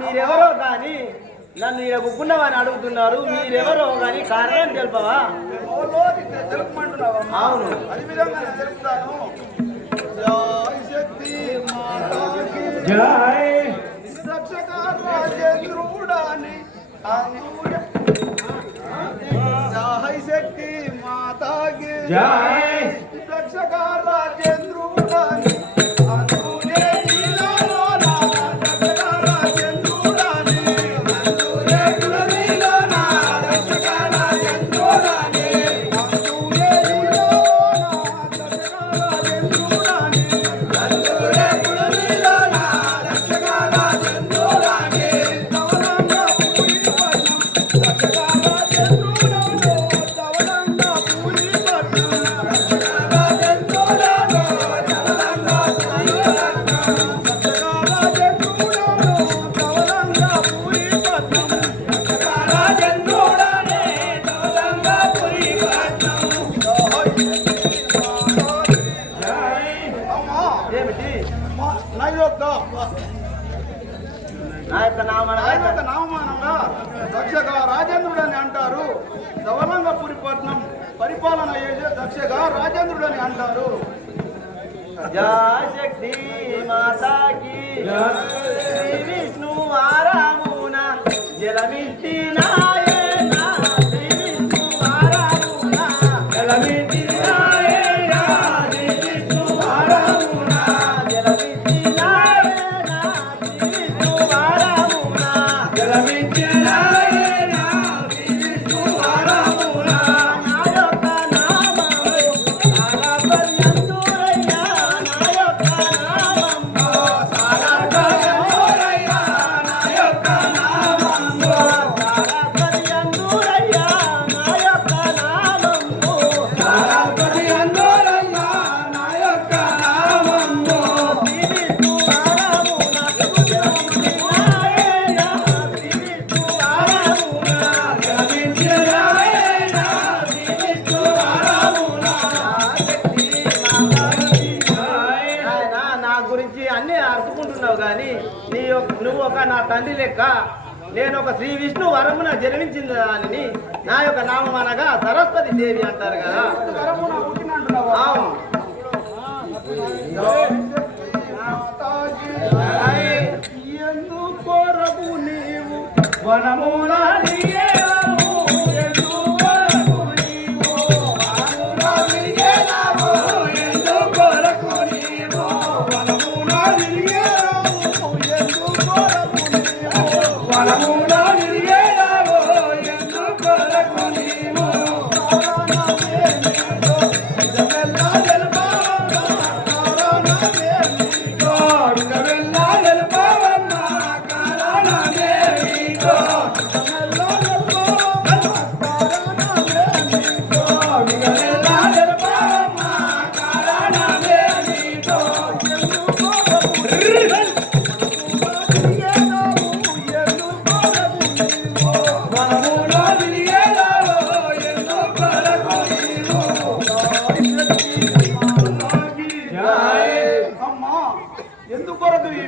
మీరెవరో కానీ నన్ను ఈడ గుక్కున్నామని అడుగుతున్నారు. మీరెవరో కానీ కారణం తెలుపవా? ఎవరో తెలుపమంటున్నావా? అవును. అది విధంగా నేను తెలుపుతాను. జై శక్తి మాతాకి జై రక్షక రాజేంద్రుడాని అందుయ. జై శక్తి మాతాకి జై రక్షక రాజేంద్రుడాని అందుయ నీలోనా రక్షక రాజేంద్రుడాని అందుయ నీలోనా రక్షక రాజేంద్రుడాని అందుయ నీలోనా రక్షక రాజేంద్రుడాని అందుయ నీలోనా రక్షక రాజేంద్రుడాని తవనంగా పూరి పట్నం రక్షక రాజేంద్రుడాని తవనంగా పూరి పట్నం రక్షక రాజేంద్రుడాని తవనంగా పూరి పట్నం రక్షక రాజేంద్రుడాని తవనంగా పూరి పట్నం రక్షక రాజేంద్రుడాని తవనంగా పూరి పట్నం. అమ్మా ఏమిటి నా యొక్క నా యొక్క నామన ఆయన యొక్క నామమానంగా దక్షగా రాజేంద్రుడు అని అంటారు. ధవలంగపురి పట్నం పరిపాలన చేసే దక్షగా రాజేంద్రుడు అని అంటారు. శక్తి మాతాకి శ్రీ విష్ణు ఆరామున జలమిష్టినాయన శ్రీ విష్ణు ఆరామున జలమిష్టినాయన శ్రీ విష్ణు ఆరామున జలమిష్టినాయన శ్రీ విష్ణు ఆరామున జలమిష్టినాయన శ్రీ విష్ణు ఆరామున నా యొక్క నామము సారాపర్యంతురయ్యా నా యొక్క నామము సారాపర్యంతురయ్యా నా యొక్క నామము సారాపర్యంతురయ్యా నా యొక్క నామము సారాపర్యంతురయ్యా నా యొక్క నామము శ్రీ విష్ణు ఆరామున జలమిష్టినాయన శ్రీ విష్ణు ఆరామున జలమిష్టినాయన శ్రీ విష్ణు ఆరామున శక్తి మాతాకి నాయనా, నా గురించి అన్ని అరుచుకుంటున్నావు కానీ నువ్వు ఒక నా తండ్రి లెక్క, నేను ఒక శ్రీ విష్ణు వరమున జన్మించిన దానిని నా యొక్క నామం అనగా సరస్వతి దేవి అంటారు కదా. వరమున పుట్టినంటున్నావా? అవును. మాతాజీ జై. ఎందుకొరకు నీవు వనమూల నీయేవు, ఎందుకొరకు నీవు వనమున తిరిగేదావు? ఎందుకొరకు నీవు వనమున తిరిగేదావు? ఎందుకొరకు నీవు వనమున తిరిగేదావు? ఎందుకొరకు నీవు కారణమేమిటో నిజమెల్లా తెలుపవమ్మా, కారణమేమిటో నిజమెల్లా తెలుపవమ్మా, కారణమేమిటో నిజమెల్లా తెలుపవమ్మా, కారణమేమిటో నిజమెల్లా తెలుపవమ్మా, కారణమేమిటో ఎందుకొరకు నీవు వనమున తిరిగేదావు? ఎందుకొరకు నీవు జై అమ్మా ఎందుకొరకు ఈ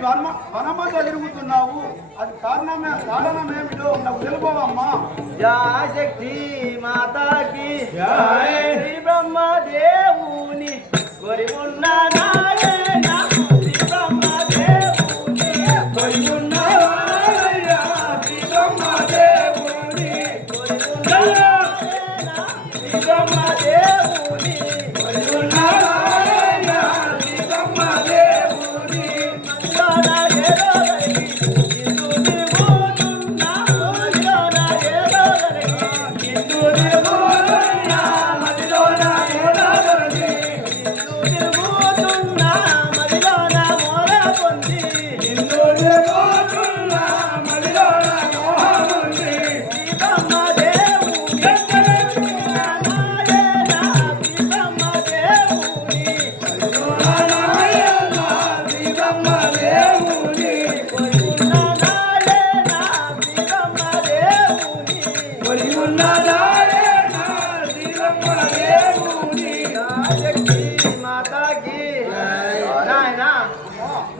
వనమంత తిరుగుతున్నావు? అది కారణమేమిటో నాకు తెలుపవమ్మా. యా శక్తి మాతాకి శ్రీ బ్రహ్మదేవుని కొరి ఉన్న నారాయణ శ్రీ బ్రహ్మదేవుని కొరి ఉన్న నారాయణ శ్రీ బ్రహ్మదేవుని కొరి ఉన్న నారాయణ శ్రీ బ్రహ్మదేవుని కొరి ఉన్న నారాయణ శ్రీ బ్రహ్మదేవుని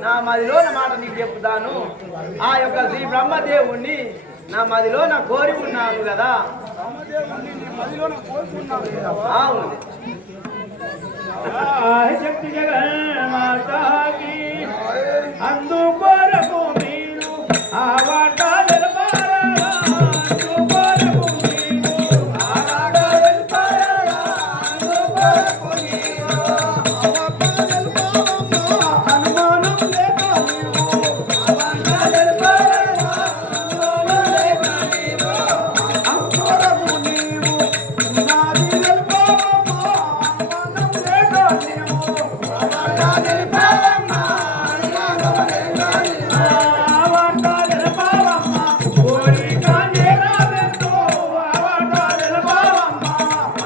నా మదిలోన మాట నీకు చెప్తాను. ఆ యొక్క శ్రీ బ్రహ్మదేవుణ్ణి నా మదిలోన కోరి ఉన్నాను కదా. అవును. శక్తి జగన్మాతాకి అందుకొరకు మీరు ఆ వార్త తెలపారా, అందుకొరకు మీరు ఆ వార్త తెలపారా, అందుకొరకు మీరు ఆ వార్త తెలపారమ్మా. అనుమానం లేక నీవు ఆ వార్త తెలపారా, అనుమానం లేక నీవు అందుకొరకు నీవు నాది తెలపారమ్మా. అనుమానం లేక నీవు ఆ వార్త తెలపారమ్మా, అనుమానం లేక నీవు ఆ వార్త తెలపారమ్మా. కోరిక నెరవేర్చు ఆ వార్త తెలపారమ్మా,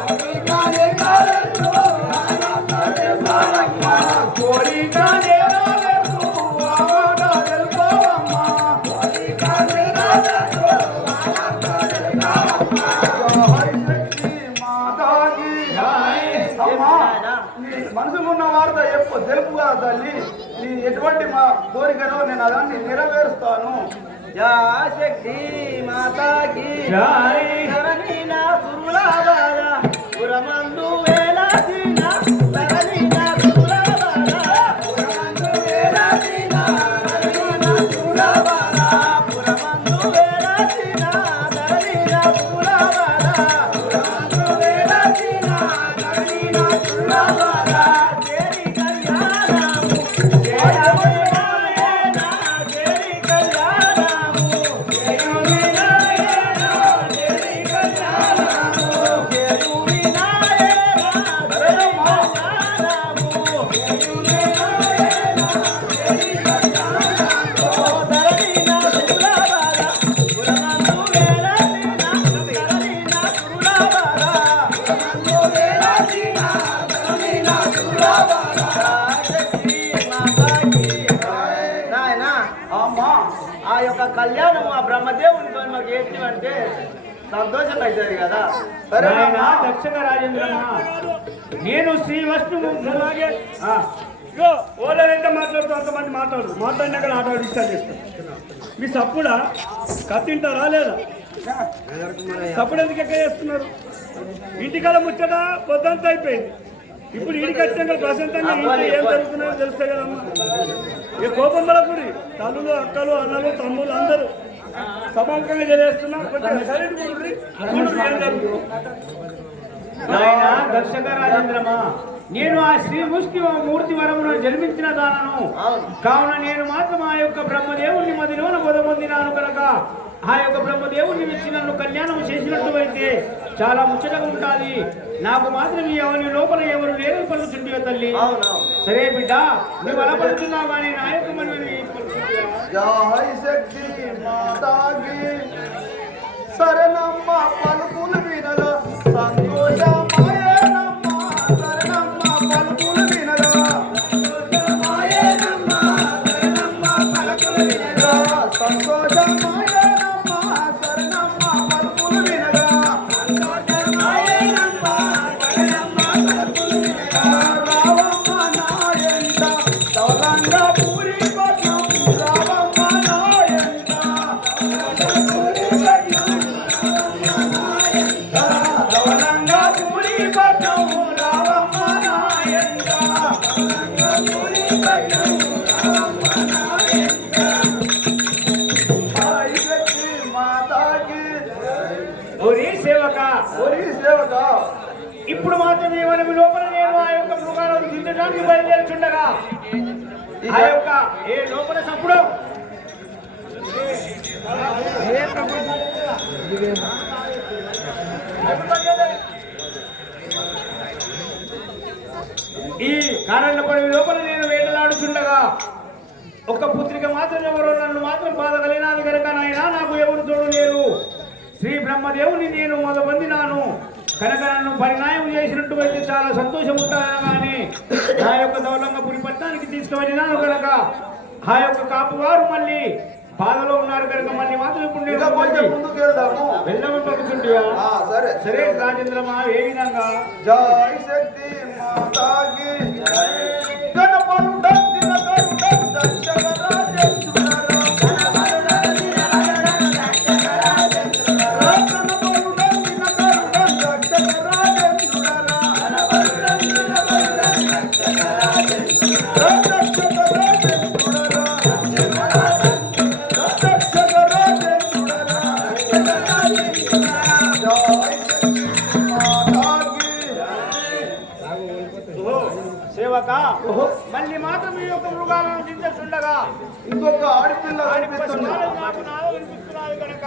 కోరిక నెరవేర్చు ఆ వార్త తెలపారమ్మా. కోరిక నెరవేర్చు ఆ వార్త తెలపారమ్మా, కోరిక నెరవేర్చు ఆ వార్త తెలపారమ్మా. శక్తి మాతాకి అమ్మా, నీ మనసులో ఉన్న వార్త తెలుపు కదా తల్లి. నీ ఎటువంటి మా కోరికలో నేను అదాన్ని నెరవేరుస్తాను. యా శక్తి మాతాకి జై. ధరణిన సురులాబాల పురమందు వేలాసిన ధరణిన సురులాబాల పురమందు వేలాసిన ధరణిన సురులాబాల పురమందు వేలాసిన ధరణిన సురులాబాల పురమందు వేలాసిన ధరణిన సురులాబాల చేరి కళ్యాణము చేరవే నాయన చేరి కళ్యాణము చేరువి నాయన చేరి కళ్యాణము చేరువి నాయన చేరి కళ్యాణము చేరువి నాయన చేరి కళ్యాణము ధరణిన సురులాబాల పురమందు వేలాసిన ధరణిన సురులాబాల పురమందు వేలాసిన ధరణిన సురులాబాల శక్తి మాతాకి నాయన అమ్మా, ఆ యొక్క కళ్యాణం ఆ బ్రహ్మదేవునితో మాకు చేసినవంటే సంతోషం అవుతుంది కదా. నాయనా దక్షక రాజేంద్రమా, నేను శ్రీ విష్ణువు ఇగో ఓలర్ ఎంత మాట్లాడుతూ అంతమంది మాట్లాడినాక ఆటో డిస్టార్జ్ చేస్తాం. మీ సప్పుడా కత్తింట రాలేదా? సప్పుడు ఎందుకు ఎక్కడ చేస్తున్నారు? ఇంటికాల ముచ్చట పొద్దంతా అయిపోయింది. ఇప్పుడు ఇంటికి వచ్చాక ప్రశాంతంగా ఇంట్లో ఏం జరుగుతున్నాయో తెలుస్తాయి కదమ్మా. ఇక కోపం పడకూడదు. తల్లులు, అక్కలు, అన్నలు, తమ్ముళ్ళు అందరూ సమాంకంగా చేస్తున్నా. కొంచెం సైలెంట్ కూర్చుండ్రి. చూడండి ఏం జరుగుతుందో. నాయనా దక్షక రాజేంద్రమా, నేను ఆ శ్రీ ముష్టి మూర్తి వరమును జన్మించిన దానను కావున నేను మాత్రం ఆ యొక్క బ్రహ్మదేవుని మదిలోన పొందినాను కనుక ఆ యొక్క బ్రహ్మదేవుని వచ్చి నన్ను కళ్యాణం చేసినట్టు అయితే చాలా ముచ్చటగా ఉంటుంది. నాకు మాత్రం ఈ అవని లోపల ఎవరు లేరు పలుకుతుంటే తల్లి. సరే బిడ్డ, నువ్వు అలా పలుకుతున్నావు కానీ నా యొక్క మనవి జై శక్తి మాతాకి శరణమ్మ పలుకులు వినగా సంతోషమాయేనమ్మ. శరణమ్మ పలుకులు వినగా సంతోషమాయేనమ్మ. శరణమ్మ పలుకులు వినగా సంతోషమాయేనమ్మ. శరణమ్మ పలుకులు వినగా సంతోషమాయేనమ్మ. శరణమ్మ పలుకులు వినగా రావమ్మ నాయంత సౌరంగ పూరి శక్తి మాతాకి ఓరి సేవక ఒరి సేవక ఇప్పుడు మాత్రం ఏమని లోపల నేను ఆ యొక్క మృగాలను దించడానికి బయలుదేరుచుండగా ఆ యొక్క ఏ లోపల సప్పుడు ఈ కారణపడి లోపల నేను వేటలాడుచుండగా ఒక్క పుత్రిక మాత్రం ఎవరో నన్ను మాత్రం బాధ కలిగినాది కనుక నాయనా నాకు ఎవరు తోడు లేరు శ్రీ బ్రహ్మదేవుని నేను మొదలుపొందినాను కనుక నన్ను పరిణాయం చేసినట్టు అయితే చాలా సంతోషం ఉంటాను కానీ నా యొక్క దౌలంగపురి పట్టణానికి తీసుకువెళ్ళినాను కనుక ఆ యొక్క కాపువారు మళ్ళీ బాధలో ఉన్నారు కనుక మళ్ళీ మాత్రం ఇప్పుడు ఇంకా కొంచెం నేను ముందుకు వెళ్దాము వెళ్ళమని పలుకుతుంటివా సరే సరే రాజేంద్రమా ఏ విధంగా జై శక్తి మాతాకి గణపలు దండిన కరుణ దక్షగ రాజేంద్రుడరా గణపలు దండిన కరుణ దక్షగ రాజేంద్రుడరా సేవక మళ్ళీ మాత్రం ఈ యొక్క మృగాలను దించుండగా ఇంకొక ఆడపిల్ల కనిపిస్తున్నా నాకు నాలో వినిపిస్తున్నది కనుక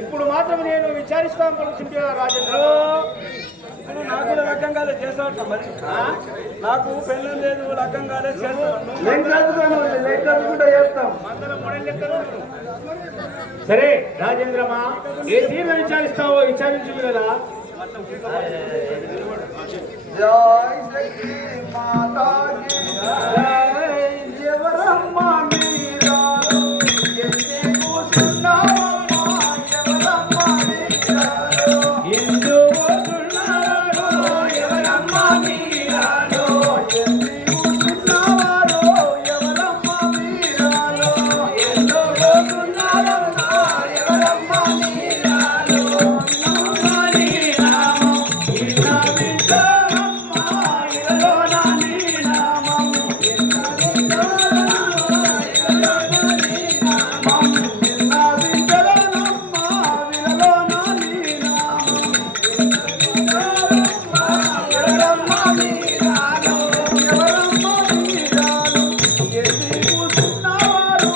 ఇప్పుడు మాత్రం నేను విచారిస్తాను పలుకుంటే రాజేంద్ర ఇప్పుడు నాకు కూడా లగ్గంగానే చేస్తాను మరి నాకు పెళ్ళి లేదు లగ్గంగానే చేస్తాను లైట్ చదువుకుంటా చేస్తాం మందరం మొడలు లెక్కలు. సరే రాజేంద్రమా ఏ తీరు విచారిస్తావో విచారించు కదా జై శక్తి మాతాకి ఎవరమ్మా మీరాలు ఎన్ని కూర్చున్నావమ్మా ఎవరమ్మా మీరాలు ఎందు పోతున్నారో ఎవరమ్మా మీరాలో ఎన్ని కూర్చున్నావారో ఎవరమ్మా మీరాలు ఎందు పోతున్నారమ్మా ఎవరమ్మా మీరాలో నమ్మా నీ నామం ఇన్నా వింటారమ్మా ఇలలో నా నీ నామం ఇన్నా వింటారమ్మా ఇలలో నా నీ నామం నిన్న వింటరనమ్మా విలలో నా నీ నామం ఎవరమ్మా మీరాలో ఎవరమ్మా మీరాలు ఎన్ని కూర్చున్నావారు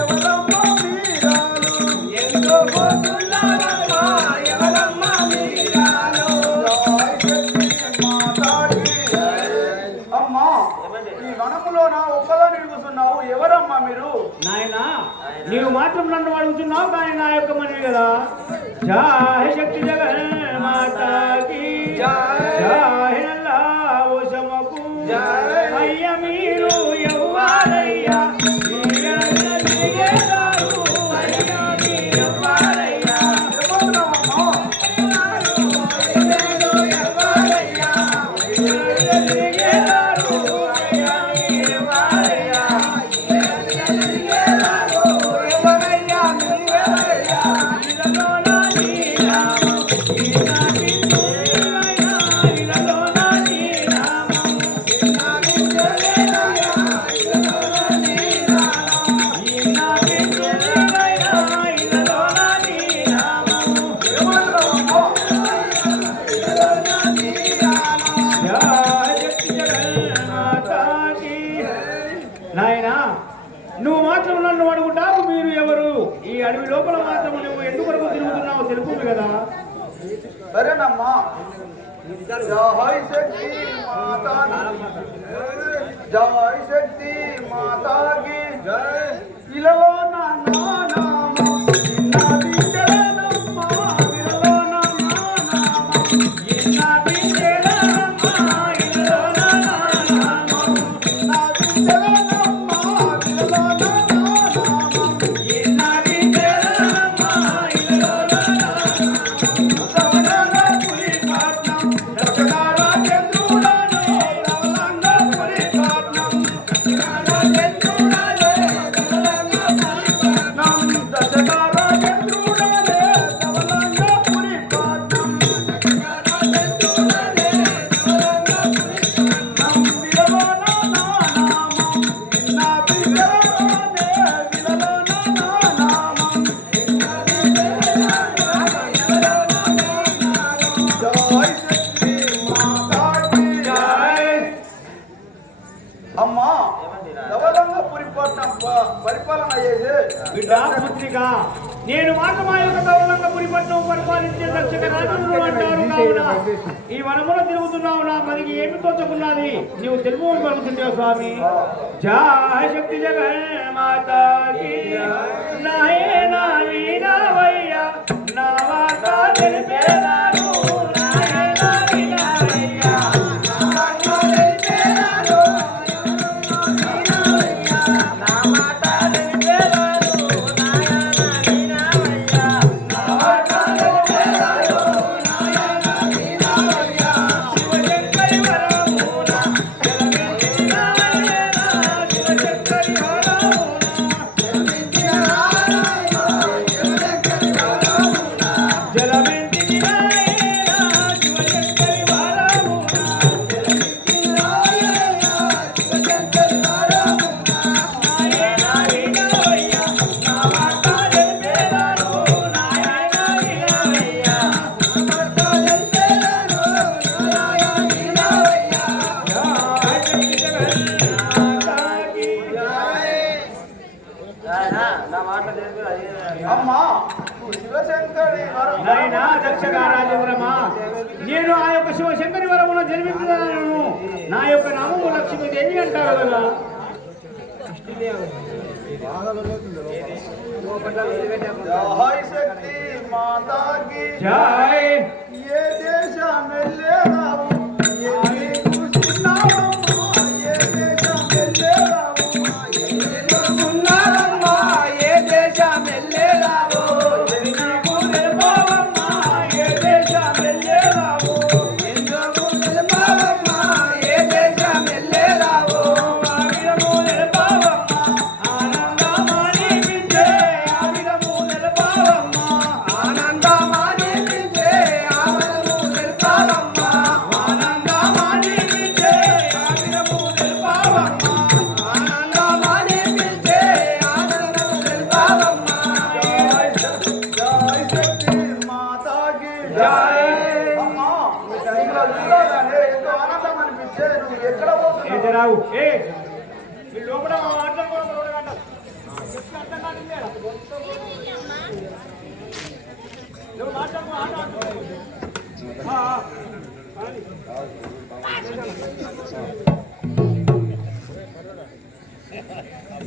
ఎవరమ్మా మీరాలు ఎందు పోతున్నారమ్మా ఎవరమ్మా మీరాలో అమ్మా ఈ వనములోన ఒక్కదాని కూర్చున్నావు ఎవరమ్మా మీరు నాయనా నీవు మాత్రం నన్ను అడుగుతున్నావు కానీ నా యొక్క మనవి కదా జాహ శక్తి జగన్మాతకి జాహ నల్లా ఓషమకు అయ్య మీరు ఎవ్వారయ్యా తిరిగేదారు అయ్య మీరు ఎవ్వారయ్యా ఎవరున్నావమ్మా ఎవ్వారయ్యా తిరిగేదారు అయ్య మీరు ఎవ్వారయ్యా ఎవరయ్యా మీరెవరయ్యా ఇలలో నా నీ నామం ఇన్నా వింటేలయ్యా ఇలలో నా నీ నామం ఇన్నా వింటేలయ్యా ఇలలో నా నీ నామం ఇన్నా వింటేలయ్యా ఇలలో నా నీ నామం నాయనా నువ్వు మాత్రం నన్ను అడుగుతావు మీరు ఎవరు ఈ అడవి లోపల మాత్రం నువ్వు ఎందుకు వరకు తిరుగుతున్నావు తెలుపు కదా సరేనమ్మా జై శక్తి మాతాకి జై శక్తి మాతాకి ఇలలో నా నామం నిన్న వింటరనమ్మా విలలో నా నామం ఇన్నా బిడ్డలమ్మా ఇలలో నా నామం నా వింటరనమ్మా విలలో నా నామం ఇన్నా బిడ్డలమ్మా ఇలలో నా నామం సవనపురి పట్నం దక్షగారా చంద్రుడను రవలంగపురి పట్నం రాజేంద్రుడాలే అమ్మా దవలంగపురి పట్టణం పరిపాలన చేసే బిడ్డ పుత్రిక నేను మాత్రం ఆ యొక్క దౌలంగపురి పట్టణం పరిపాలించే దక్షిణ రాజులు అంటారు కావున ఈ వనములో తిరుగుతున్నావు నా మనకి ఏమి తోచుకున్నది నీవు తెలుగు పలుకుతుంటావు స్వామి జయ శక్తి జగన్మాతకి నాయన వీణవయ్య నా వార్త తెలిపేదాను నాయన వీణవయ్య అమ్మా శివశంకరి నాయనా దక్షగా రాజేంద్రమా నేను ఆ యొక్క శివశంకరి వరమున జన్మించాను నా యొక్క నామము లక్ష్మీదేవి అంటారు కదా జయ శక్తి మాతాకి జై ఏ దేశం వెళ్ళేదాము ఏ చూస్తున్నావమ్మా ఏ దేశం వెళ్ళేదాము ఉన్నారమ్మా ఏ దేశం వెళ్ళేదావో నీకు తెలుపవమ్మా ఏ దేశం వెళ్ళేదావు ఎందుకు తెలుపవమ్మా ఏ దేశం వెళ్ళేదావో ఆవిడము తెలుపవమ్మా ఆనందమానిపించే ఆవిడము తెలుపవమ్మా ఆనందమానిపించే ఆవరము తెలుపవమ్మా ఆనందమానిపించే ఆవిడము తెలుపవమ్మా ఆనందమానిపించే ఆవరము తెలుపవమ్మా జయ శక్తి మాతాకి జై. అమ్మా ఇక్కడ చూడగానే ఎంతో ఆనందం అనిపించే నువ్వు ఎక్కడ పోతున్నావు ఎదురావు ఏ మీ లోపల మాట్లాడుకోవడం రెండు గంటలు నువ్వు మాట్లాడుకో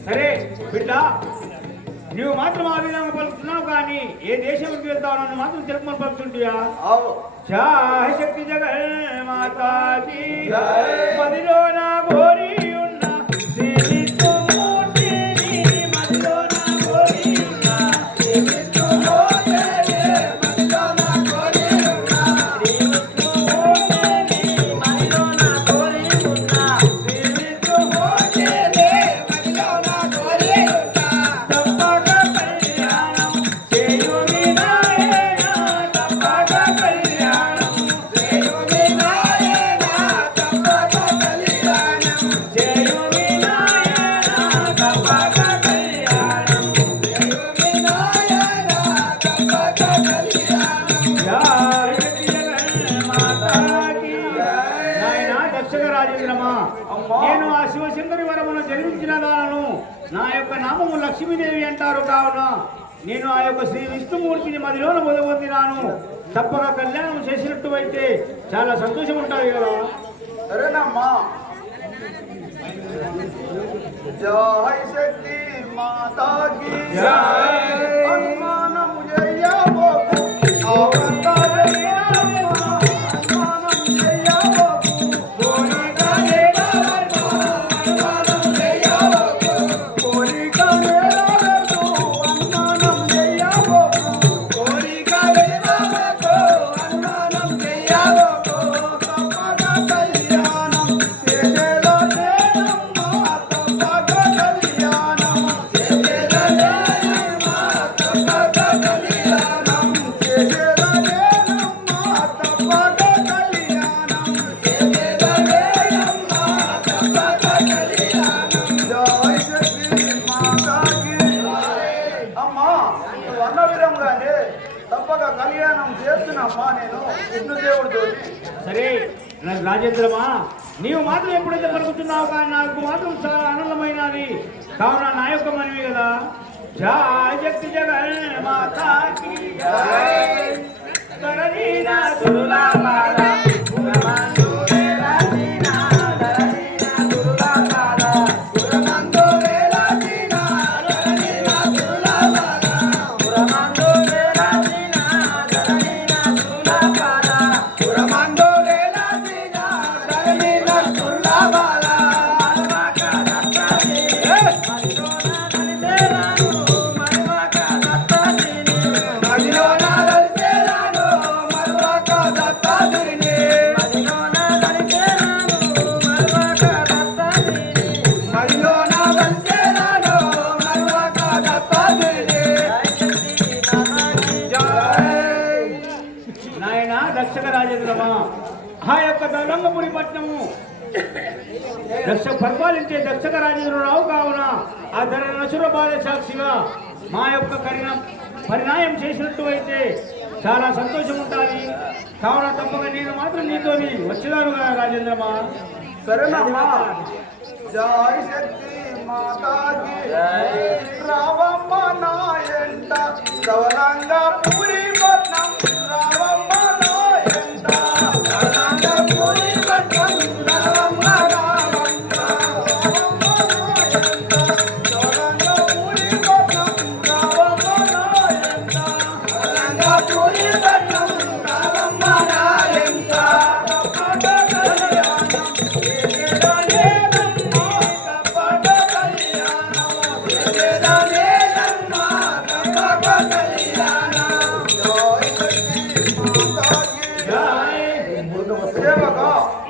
సరే బిడ్డ నువ్వు మాత్రం ఆ విధంగా పలుకుతున్నావు కానీ ఏ దేశానికి వెళ్తావు నన్ను మాత్రం తెలుపమని పలుకుతుంటియా అవు జయ శక్తి జగన్మాతాకి మదిలో నా గోరి ఉన్న శ్రీ విష్ణుమూర్తిని మదిలో నా గోరి ఉన్న శ్రీ విష్ణుమూర్తిని మదిలో నా గోరి ఉన్న శ్రీ విష్ణుమూర్తిని మదిలో నా గోరి ఉన్న శ్రీ విష్ణుమూర్తిని మదిలో నా గోరి ఉన్న తప్పక కళ్యాణం చేయుని నాయన తప్పక కళ్యాణం చేయుని నాయన తప్పక కళ్యాణం చేయుని నాయన తప్పక కళ్యాణం చేయుని నాయన తప్పక కళ్యాణం జయ శ్రీ జగన్మాతాకి నాయనా దక్షక రాజేంద్రమా నేను ఆ శివశంకరి వరమున జన్మించిన దానను నా యొక్క నామము లక్ష్మీదేవి అంటారు కావున నేను ఆ యొక్క శ్రీ విష్ణుమూర్తిని మదిలోన పొందినాను తప్పక కళ్యాణం చేసినట్టు అయితే చాలా సంతోషం ఉంటుంది కదా సరేనమ్మా జయ శక్తి మాతాకి హనుమానం జయబోకు అవతారం హనుమానం జయబోకు కోరిక నెరవేర్చు హనుమానం జయబోకు కోరిక నెరవేర్చు హనుమానం జయబోకు కోరిక నెరవేర్చు హనుమానం జయబోకు తప్పక కళ్యాణం చేసేలో నేనమ్మా తప్పక కళ్యాణం చేసేలో నేనమ్మా తప్పక కళ్యాణం చేసేలో నేనమ్మా తప్పక కళ్యాణం చేసేలో నేనమ్మా తప్పక కళ్యాణం జయ శక్తి మాతాకి అమ్మా నువ్వు అన్న విధంగానే తప్పక కళ్యాణం చేస్తున్నామ్మా నేను విష్ణుదేవుడితో సరే రాజేంద్రమా, నీవు మాత్రం ఎప్పుడైతే పలుకుతున్నావు కానీ నాకు మాత్రం చాలా ఆనందమైనది. కావున నా యొక్క మనవి కదా, జయ జగతి జగన్ మాతాకి జయ. కరణీనా దుర్లాభాల పురమందు వేలాసీనా, కరణీనా దుర్లాభాల పురమందు వేలాసీనా, కరణీనా దుర్లాభాల పురమందు వేలాసీనా, కరణీనా దుర్లాభాల పురమందు వేలాసీనా, కరణీనా దుర్లాభాల మరువక దత్తని మదిలోన దలిసేరాను మరువక దత్తని మదిలోన దలిసేరాను మరువక దత్తని మదిలోన దలిసేరాను మరువక దత్తని నాయన దక్షక రాజేంద్రమా, ఆ యొక్క దళంగపురి పట్టణము పరిపాలించే దక్షక రాజేంద్రరావు కావున ఆ ధర నసుర బాల సాక్షిగా మా యొక్క పరిణాయం చేసినట్టు అయితే చాలా సంతోషం ఉంటుంది. కావున తప్పక నేను మాత్రం నీతోని వచ్చినానుగా రాజేంద్రమా. సరేనమ్మా. జై శక్తి మాతాకి రావమ్మ నాయంట సవరంగ పూరి పట్నం రావమ్మ నాయంట సవరంగ పూరి పట్నం రావమ్మ రావమ్మ సవరంగ పూరి పట్నం రావమ్మ నాయంట సవరంగ పూరి పట్నం రావమ్మ నాయంట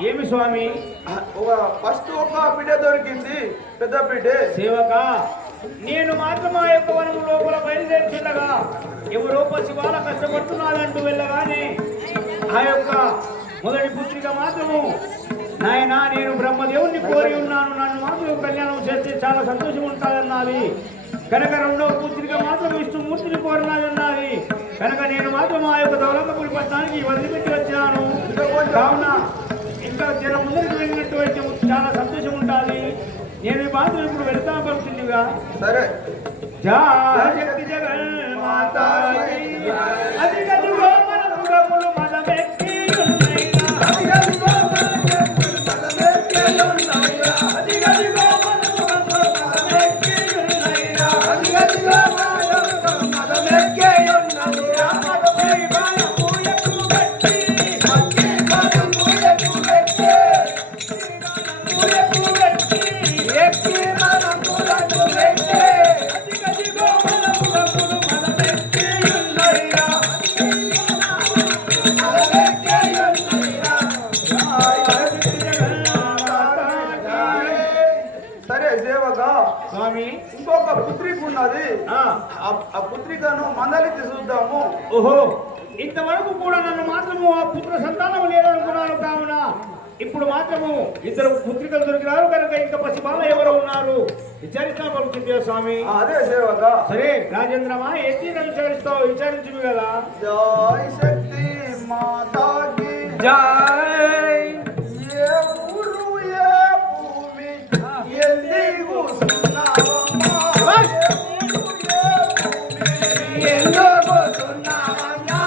ఏమి స్వామి? ఫస్ట్ ఒక బిడ్డ దొరికింది, పెద్ద బిడ్డ. సేవక, నేను మాత్రం ఆ యొక్క వనం లోపల బయలుదేరుతుండగా ఎవరో పసివాళ్ళ కష్టపడుతున్నాడంటూ వెళ్ళగానే ఆ యొక్క మొదటి పుత్రిక మాత్రము, నాయన నేను బ్రహ్మదేవుణ్ణి కోరి ఉన్నాను, నన్ను మాత్రం కళ్యాణం చేస్తే చాలా సంతోషం ఉంటుందన్నది. కనుక రెండవ పుత్రిక మాత్రం విష్ణుమూర్తిని కోరినది. కనుక నేను మాత్రం ఆ యొక్క దౌలంగపురి పట్టణానికి వదిలిపెట్టి వచ్చాను. కావున ఇంకా జనం ముందుకు వెళ్ళినట్టు అయితే చాలా సంతోషం ఉంటుంది. నేను ఈ మాత్రం ఇప్పుడు వెళ్తాను పడుతుందిగా. సరే. జగతి జగన్ మాతాకి అదిగదిగో మన పురములు మదమెక్కి ఉన్నైనా, అదిగదిగో మన పురములు మదమెక్కి ఉన్నైనా, అదిగదిగో మన పురములు మదమెక్కి ఉన్నైనా, అదిగదిగో మన పురములు మదమెక్కి ఉన్నైనా, మదమై బాల పూయకు పెట్టి మక్కి బాల పూయకు పెట్టి పూయకు పెట్టి ఎక్కి మన పూలకు పెట్టి అదిగదిగో మన పురములు మదమెక్కి ఉన్నైనా, మదమెక్కి ఉన్నైనా. సరే సేవగా, స్వామి, ఇంకొక పుత్రిక ఉన్నది. ఆ ఆ పుత్రికను మందలించి చూద్దాము. ఓహో, ఇంతవరకు కూడా నన్ను మాత్రము ఆ పుత్ర సంతానం లేదనుకున్నాను. కావున ఇప్పుడు మాత్రము ఇద్దరు పుత్రికలు దొరికినారు. కనుక ఇంకా పసిబాల ఎవరు ఉన్నారు విచారిస్తా పడుతుంది స్వామి. అదే సేవగా. సరే రాజేంద్రమా, ఎట్టి విచారిస్తావు, విచారించు కదా. జై శక్తి మాతాకి జై. ఏ ఊరు ఏ భూమి ఎల్లి కూసున్నావమ్మా, ఏ ఊరు ఏ భూమి ఎల్లో కూసున్నావమ్మా,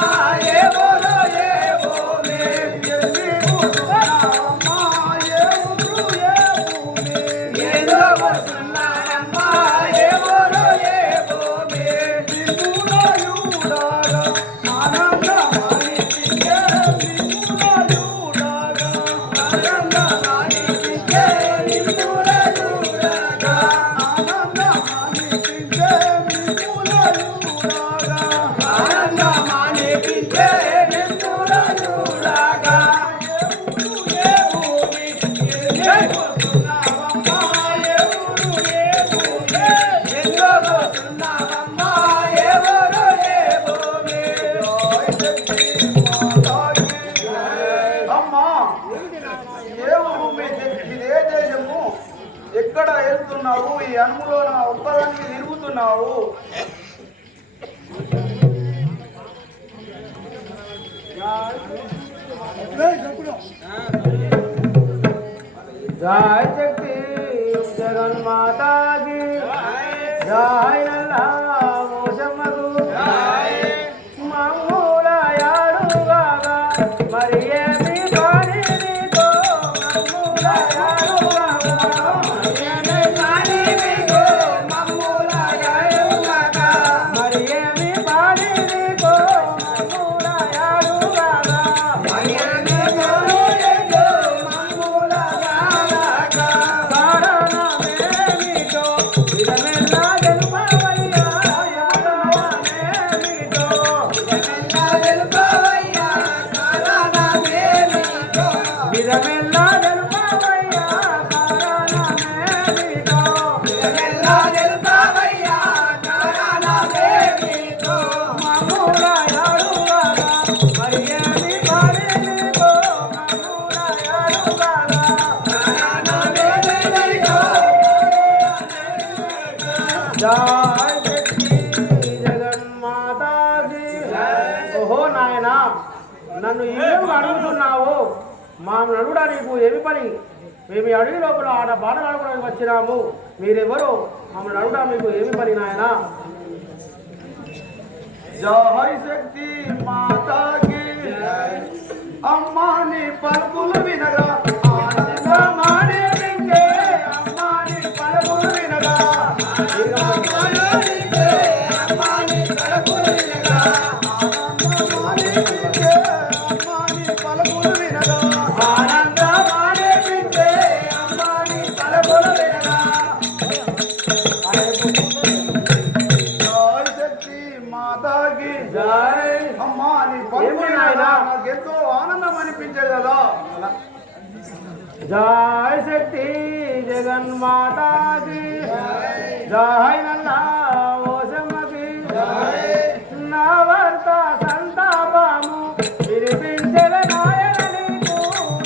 ఏ ఊరు ఏ భూమి ఎల్లి కూసున్నావమ్మా, ఏ ఊరు ఏ భూమి ఎల్లో కూసున్నావమ్మా, ఏ ఊరు ఏ భూమి విములయుడాగా ఆనందమానిపించే, విములయుడాగా ఆనందమానిపించే, విములయుడాగా ఆనందమానిపించే, విములయుడాగా ఆనందమానిపించే, విములయుడాగా ఏ భూమి ఏ వస్తున్నావమ్మా, ఏ ఊరు ఏ భూమి ఎన్నో వస్తున్నావమ్మా, ఏ ఊరు ఏ భూమి. అమ్మా, ఏ భూమి ఇది, ఏ దేశము, ఎక్కడ వెళ్తున్నావు? ఈ అనుములో నా ఒక్కదానికి తిరుగుతున్నావు. జయ శక్తి జగన్మాతా కి జయ నల్లా మోసమ్మకు మమ్ముల యాడుగాగా మరి ఏమి పని నీకో మమ్ముల యాడుగాగా మరి ఏమి పని నీకో మమ్ముల యాడుగాగా మరి ఏమి పని నీకో మమ్ముల యాడుగాగా మరి ఏమి పని నీకో మమ్ముల యాడుగాగా కారణమేమిటో విధమెల్లా తెలుపవయ్యా కారణమేమిటో విధమెల్లా తెలుపవయ్యా కారణమేమిటో విధమెల్లా తెలుపవయ్యా కారణమేమిటో విధమెల్లా తెలుపవయ్యా కారణమేమిటో మమ్ముల యాడుగాగా మరి ఏమి పని నీకో మమ్ముల యాడుగాగా కారణమేమిటో జయ శక్తి జగన్మాతా కి ఓహో నాయనా నన్ను ఏం అడుగుతున్నావు మా నడుడా నీకు ఏమి పని మేము అడవి లోపల ఆడ బాటలు ఆడుకోవడానికి వచ్చినాము మీరెవరు మమ్మల్ని నడుడా మీకు ఏమి పని నాయనా జయ శక్తి మాతాకి అమ్మా నీ పలుకులు వినగా ఆనందమాడే వింటే అమ్మా నీ పలుకులు వినగా ఆనందమాడే వింటే అమ్మా నీ పలుకులు వినగా ఆనందమాడే వింటే అమ్మా నీ పలుకులు వినగా ఆనందమాడే వింటే అమ్మా నీ పలుకులు వినగా జయ శక్తి మాతాకి జై అమ్మా నీ పలుకులు వినగా నాకెంతో ఆనందం అనిపించేది కదా జయ శక్తి జగన్మాతా కి జయ నల్లా ఓసమ్మకి నా భర్త సంతాపము వినిపించల నాయన నీకు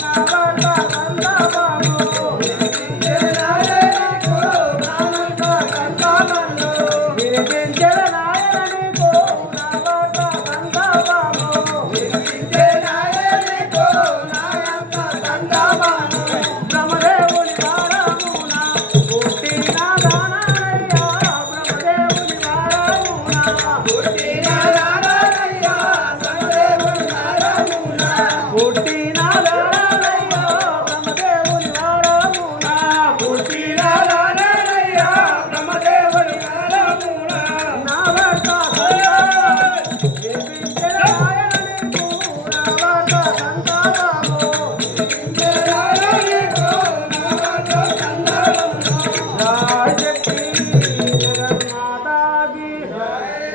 నా భర్త సంతాపము వినిపించల నాయన నీకు నా భర్త సంతాపము వినిపించల నాయన నీకు నా భర్త సంతాపము వినిపించల నాయన నీకు నా భర్త సంతాపము బ్రహ్మదేవుని వారమున పుట్టిన దానయ్యా బ్రహ్మదేవుని వారమున పుట్టిన దానయ్యా బ్రహ్మదేవుని వారమున పుట్టిన దానయ్యా బ్రహ్మదేవుని వారమున పుట్టిన దానయ్యా బ్రహ్మదేవుని వారమున నా భర్త వినిపించల నాయన నీకు నా భర్త సంతాపము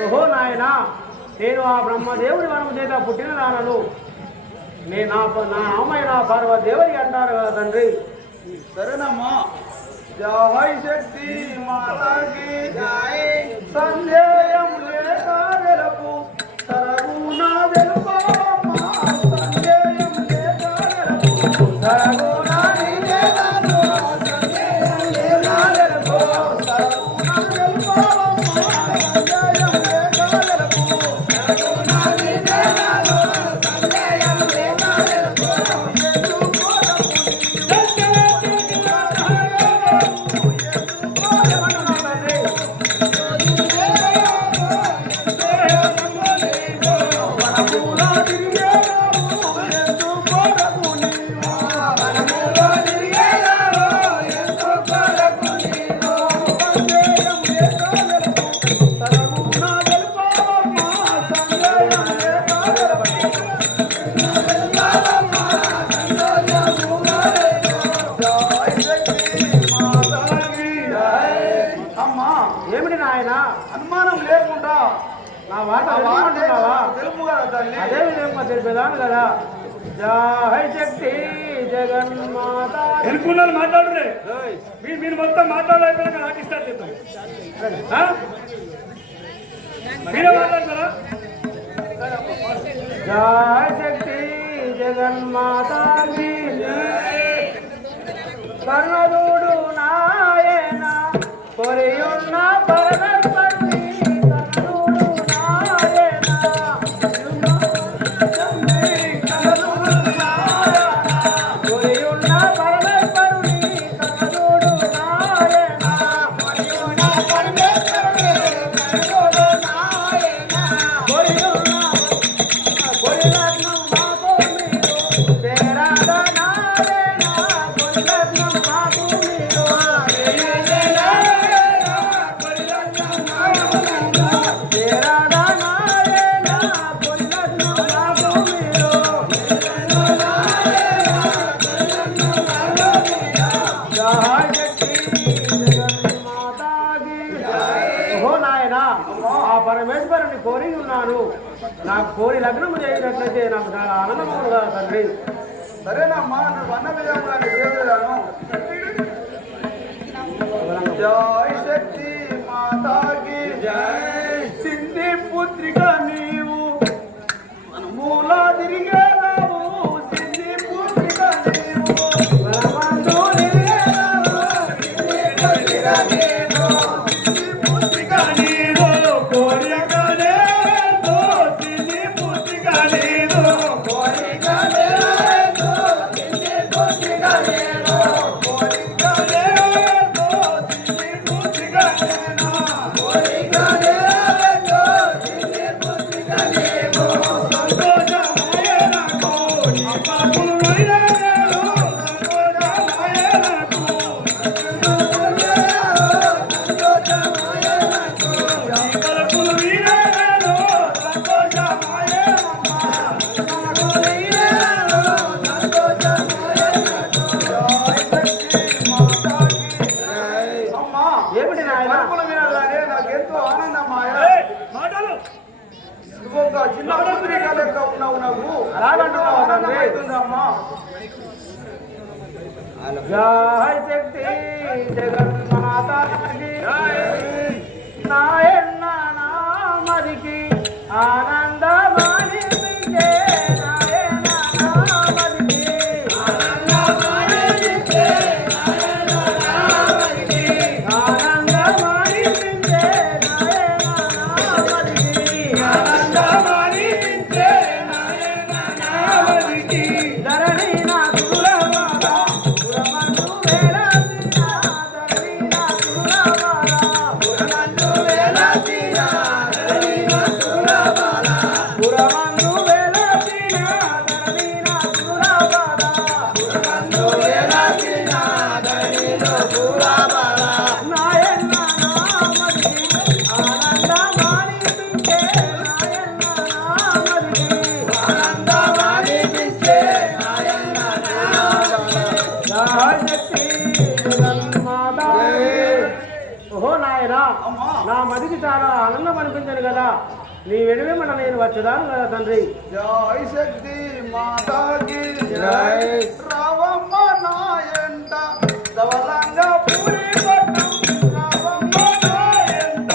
ఓహో నాయనా నేను ఆ బ్రహ్మదేవుడి వనము చేత పుట్టిన దానను నేను నా నామైన పార్వదేవరి అంటారు కదా తండ్రి సరేనమ్మా జయ శక్తి మాతాకి సందేహం లేక వెలుపు సరగుణ వెలుపమ్మా సందేహం లేక వెలుపు సరగుణ నీవేలను సందేహం లేక వెలుపు సరగుణ వెలుపమ్మా సందేహం లేక వెలుపు సరగుణ నీవేలను సందేహం లేక వెలుపు అమ్మా ఏమిటి నాయన అనుమానం లేకుండా నా మాట ఆ వారం తెలుపుకుంటున్నావా? తెలుపు కదా తల్లి అదే విధంగా తెలిపేదాను కదా జయ శక్తి జగన్మాత ఎనుకున్నారు మాట్లాడురే మీరు మొత్తం మాట్లాడలేకపోయినా నాకు ఇస్తారు చెప్తాం మీరే మాట్లాడతారా జయ శక్తి జగన్మాత కర్ణదుడు నాయన కొరియున్న పరమేశ్వరుని కర్ణదుడు నాయన కర్ణదుడు పరమేశ్వరుని కోరి ఉన్నాను. నాకు కోరి లగ్నం చేయనట్లయితే నాకు చాలా ఆనందంగా కదా తండ్రి. సరేనమ్మా, నువ్వు అన్న విధంగా చేశాను. జై శక్తి మాతాకి జై. సింధి పుత్రిక నీవు మూల తిరిగేదావు. సింధి పుత్రిక నీవు బలవంతు తిరిగేదావు. సింధి పుత్రిక నీవు, సింధి పుత్రిక నీవు కోరికనే తో. సింధి పుత్రిక నీవు కోరికనే తో. సింధి పుత్రిక నీవు కోరికనే తో. సింధి పుత్రిక నీవు కోరికనే తో. సింధి పుత్రిక నీవు సంతోషమాయ నాకు నీ పాపులు వైరాగలు. సంతోషమాయ నాకు సంతోషమాయ నాకు నీ కలపులు వీరాగలు. సంతోషమాయ అమ్మ కలపులు వీరాగలు. సంతోషమాయ నాకు జై శక్తి మాతాకి జై. అమ్మా, ఏమిటి నాయన? కలపులు వినగానే నాకెంతో ఆనందమాయ. ఏయ్, మాటలు నువ్వు ఒక చిన్న పుత్రిక లెక్క ఉన్నావు. నువ్వు అలాగంటున్నావా తండ్రి? ఆనందమవుతుందమ్మా. జై శక్తి జగన్మాతాకి నాయన్న నామదికి ఆనందమానిపించే. నాయన్న నామదికి ఆనందమానిపించే. నాయన్న నామదికి ఆనందమానిపించే. నాయన్న నామదికి ఆనందమానిపించే. నాయన్న నామదికి ధరణి నా సురవాద పురమందు వేలాసిన. ధరణి నా సురవాద పురమందు వేలాసిన. ధరణి నా సురవాద పురమందు వేలాసిన. ధరణి నా సురవాద పురమందు వేలాసిన. ధరణి నా సురవాద నాయన్న నామదికి ఆనందమానిపించే. నాయన్న నామదికి ఆనందమానిపించే. నాయన్న నామదికి జై శక్తి జగన్మాతాకి. ఓహో నాయనా, నా మదికి చాలా ఆనందం అనిపించను కదా. నీ వెనువేమన నేను వచ్చేదాను కదా తండ్రి. జై శక్తి మాతాకి జై. రావమ్మ నాయంట ధవలంగా పూరి పట్నం. రావమ్మ నాయంట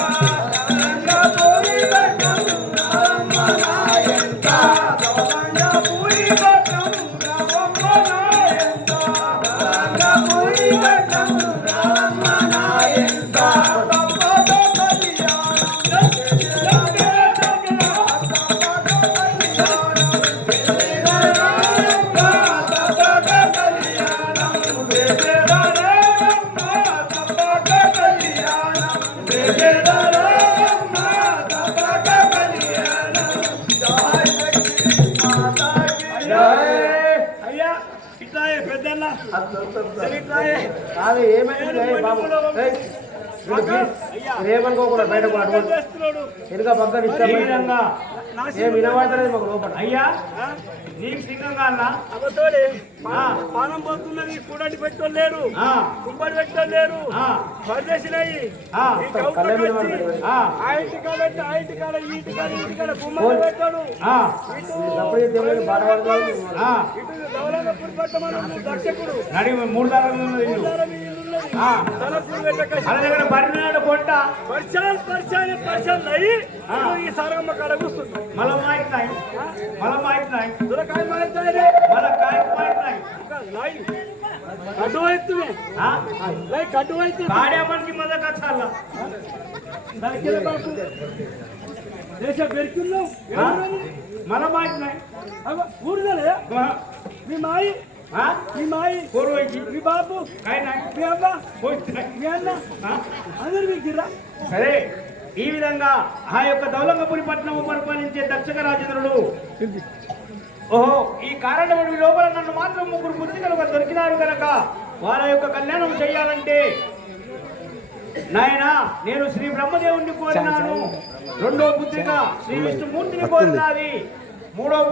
ధవలంగా పూరి పట్నం. రావమ్మ నాయంట ధవలంగా పూరి పట్నం. రావమ్మ నాయంట ధవలంగా పూరి పట్నం. రావమ్మ నాయంట తప్పద కళ్యాణం అయ్యా ఇట్లాయే పెద్దన్న ఇట్లాయే కాదు ఏమైంది బాబు? ఏమనుకోకుండా బయట కూడా అటువంటి చేస్తున్నాడు. వెనుక పక్కన ఈ ఇష్టం విధంగా ఏం వినబడతలేదు మాకు లోపల. అయ్యా నీకు సింగంగా అన్నా అవతోడే పానం పోతున్నది. కూడటి పెట్టోళ్ళు లేరు, ఆ. కుంపడి పెట్టోళ్ళు లేరు, ఆ. పరదేశినాయి. ఆ. ఈ కౌంటర్ వచ్చి ఆ. ఆ ఇంటికాడ పెట్టి ఆ ఇంటికాడ ఈ ఇంటికాడ ఈ ఇంటికాడ కుమ్మరి పెట్టాడు. ఆ, ఇటు అప్పుడే దేవుడికి బాధ పడుతుంది. ఆ. ఇటు లవలంగా పురిపట్టమని దర్శకుడు నడి 3 దారాలు ఉన్నది ఇల్లు. ఆ. తలపుడు పెట్టక అలా దగ్గర బరినాడు కొంట పరిచయం అయ్యి ఈ సారమ్మ కాడ కూర్చుంది. మళ్ళా మాయిట్ నాయ్ మళ్ళా మాయిట్ నాయ్ దురకాయ మాట్లాడే మళ్ళా కాయ మాయిట్ నాయ్ కడ్డు అవుతుంది. కడ్డు అవుతుంది. కాడే మనకి మళ్ళా కచ్చాల దళితుల బాబు దేశం పెరుకున్నాం. మళ్ళా మాయిట్ నాయ్ ఊరిదలే మీ మాయి మీ మాయి పూర్వకి మీ బాబు కాయ నాయ్ మీ అవ్వ పోయిట్ నాయ్. మీ అన్న అందరు మీకు గిర్రా. సరే, ఈ విధంగా ఆ యొక్క దౌలంగపురి పట్టణము పరిపాలించే దర్శక రాజేంద్రుడు ఓహో ఈ కారణముడి లోపల నన్ను మాత్రం 3 పుత్రికలుగా దొరికినారు కనుక వారి యొక్క కళ్యాణం చేయాలంటే నాయనా నేను శ్రీ బ్రహ్మదేవుణ్ణి కోరినాను. 2వ పుత్రిక శ్రీ విష్ణుమూర్తిని కోరినాది. 3వ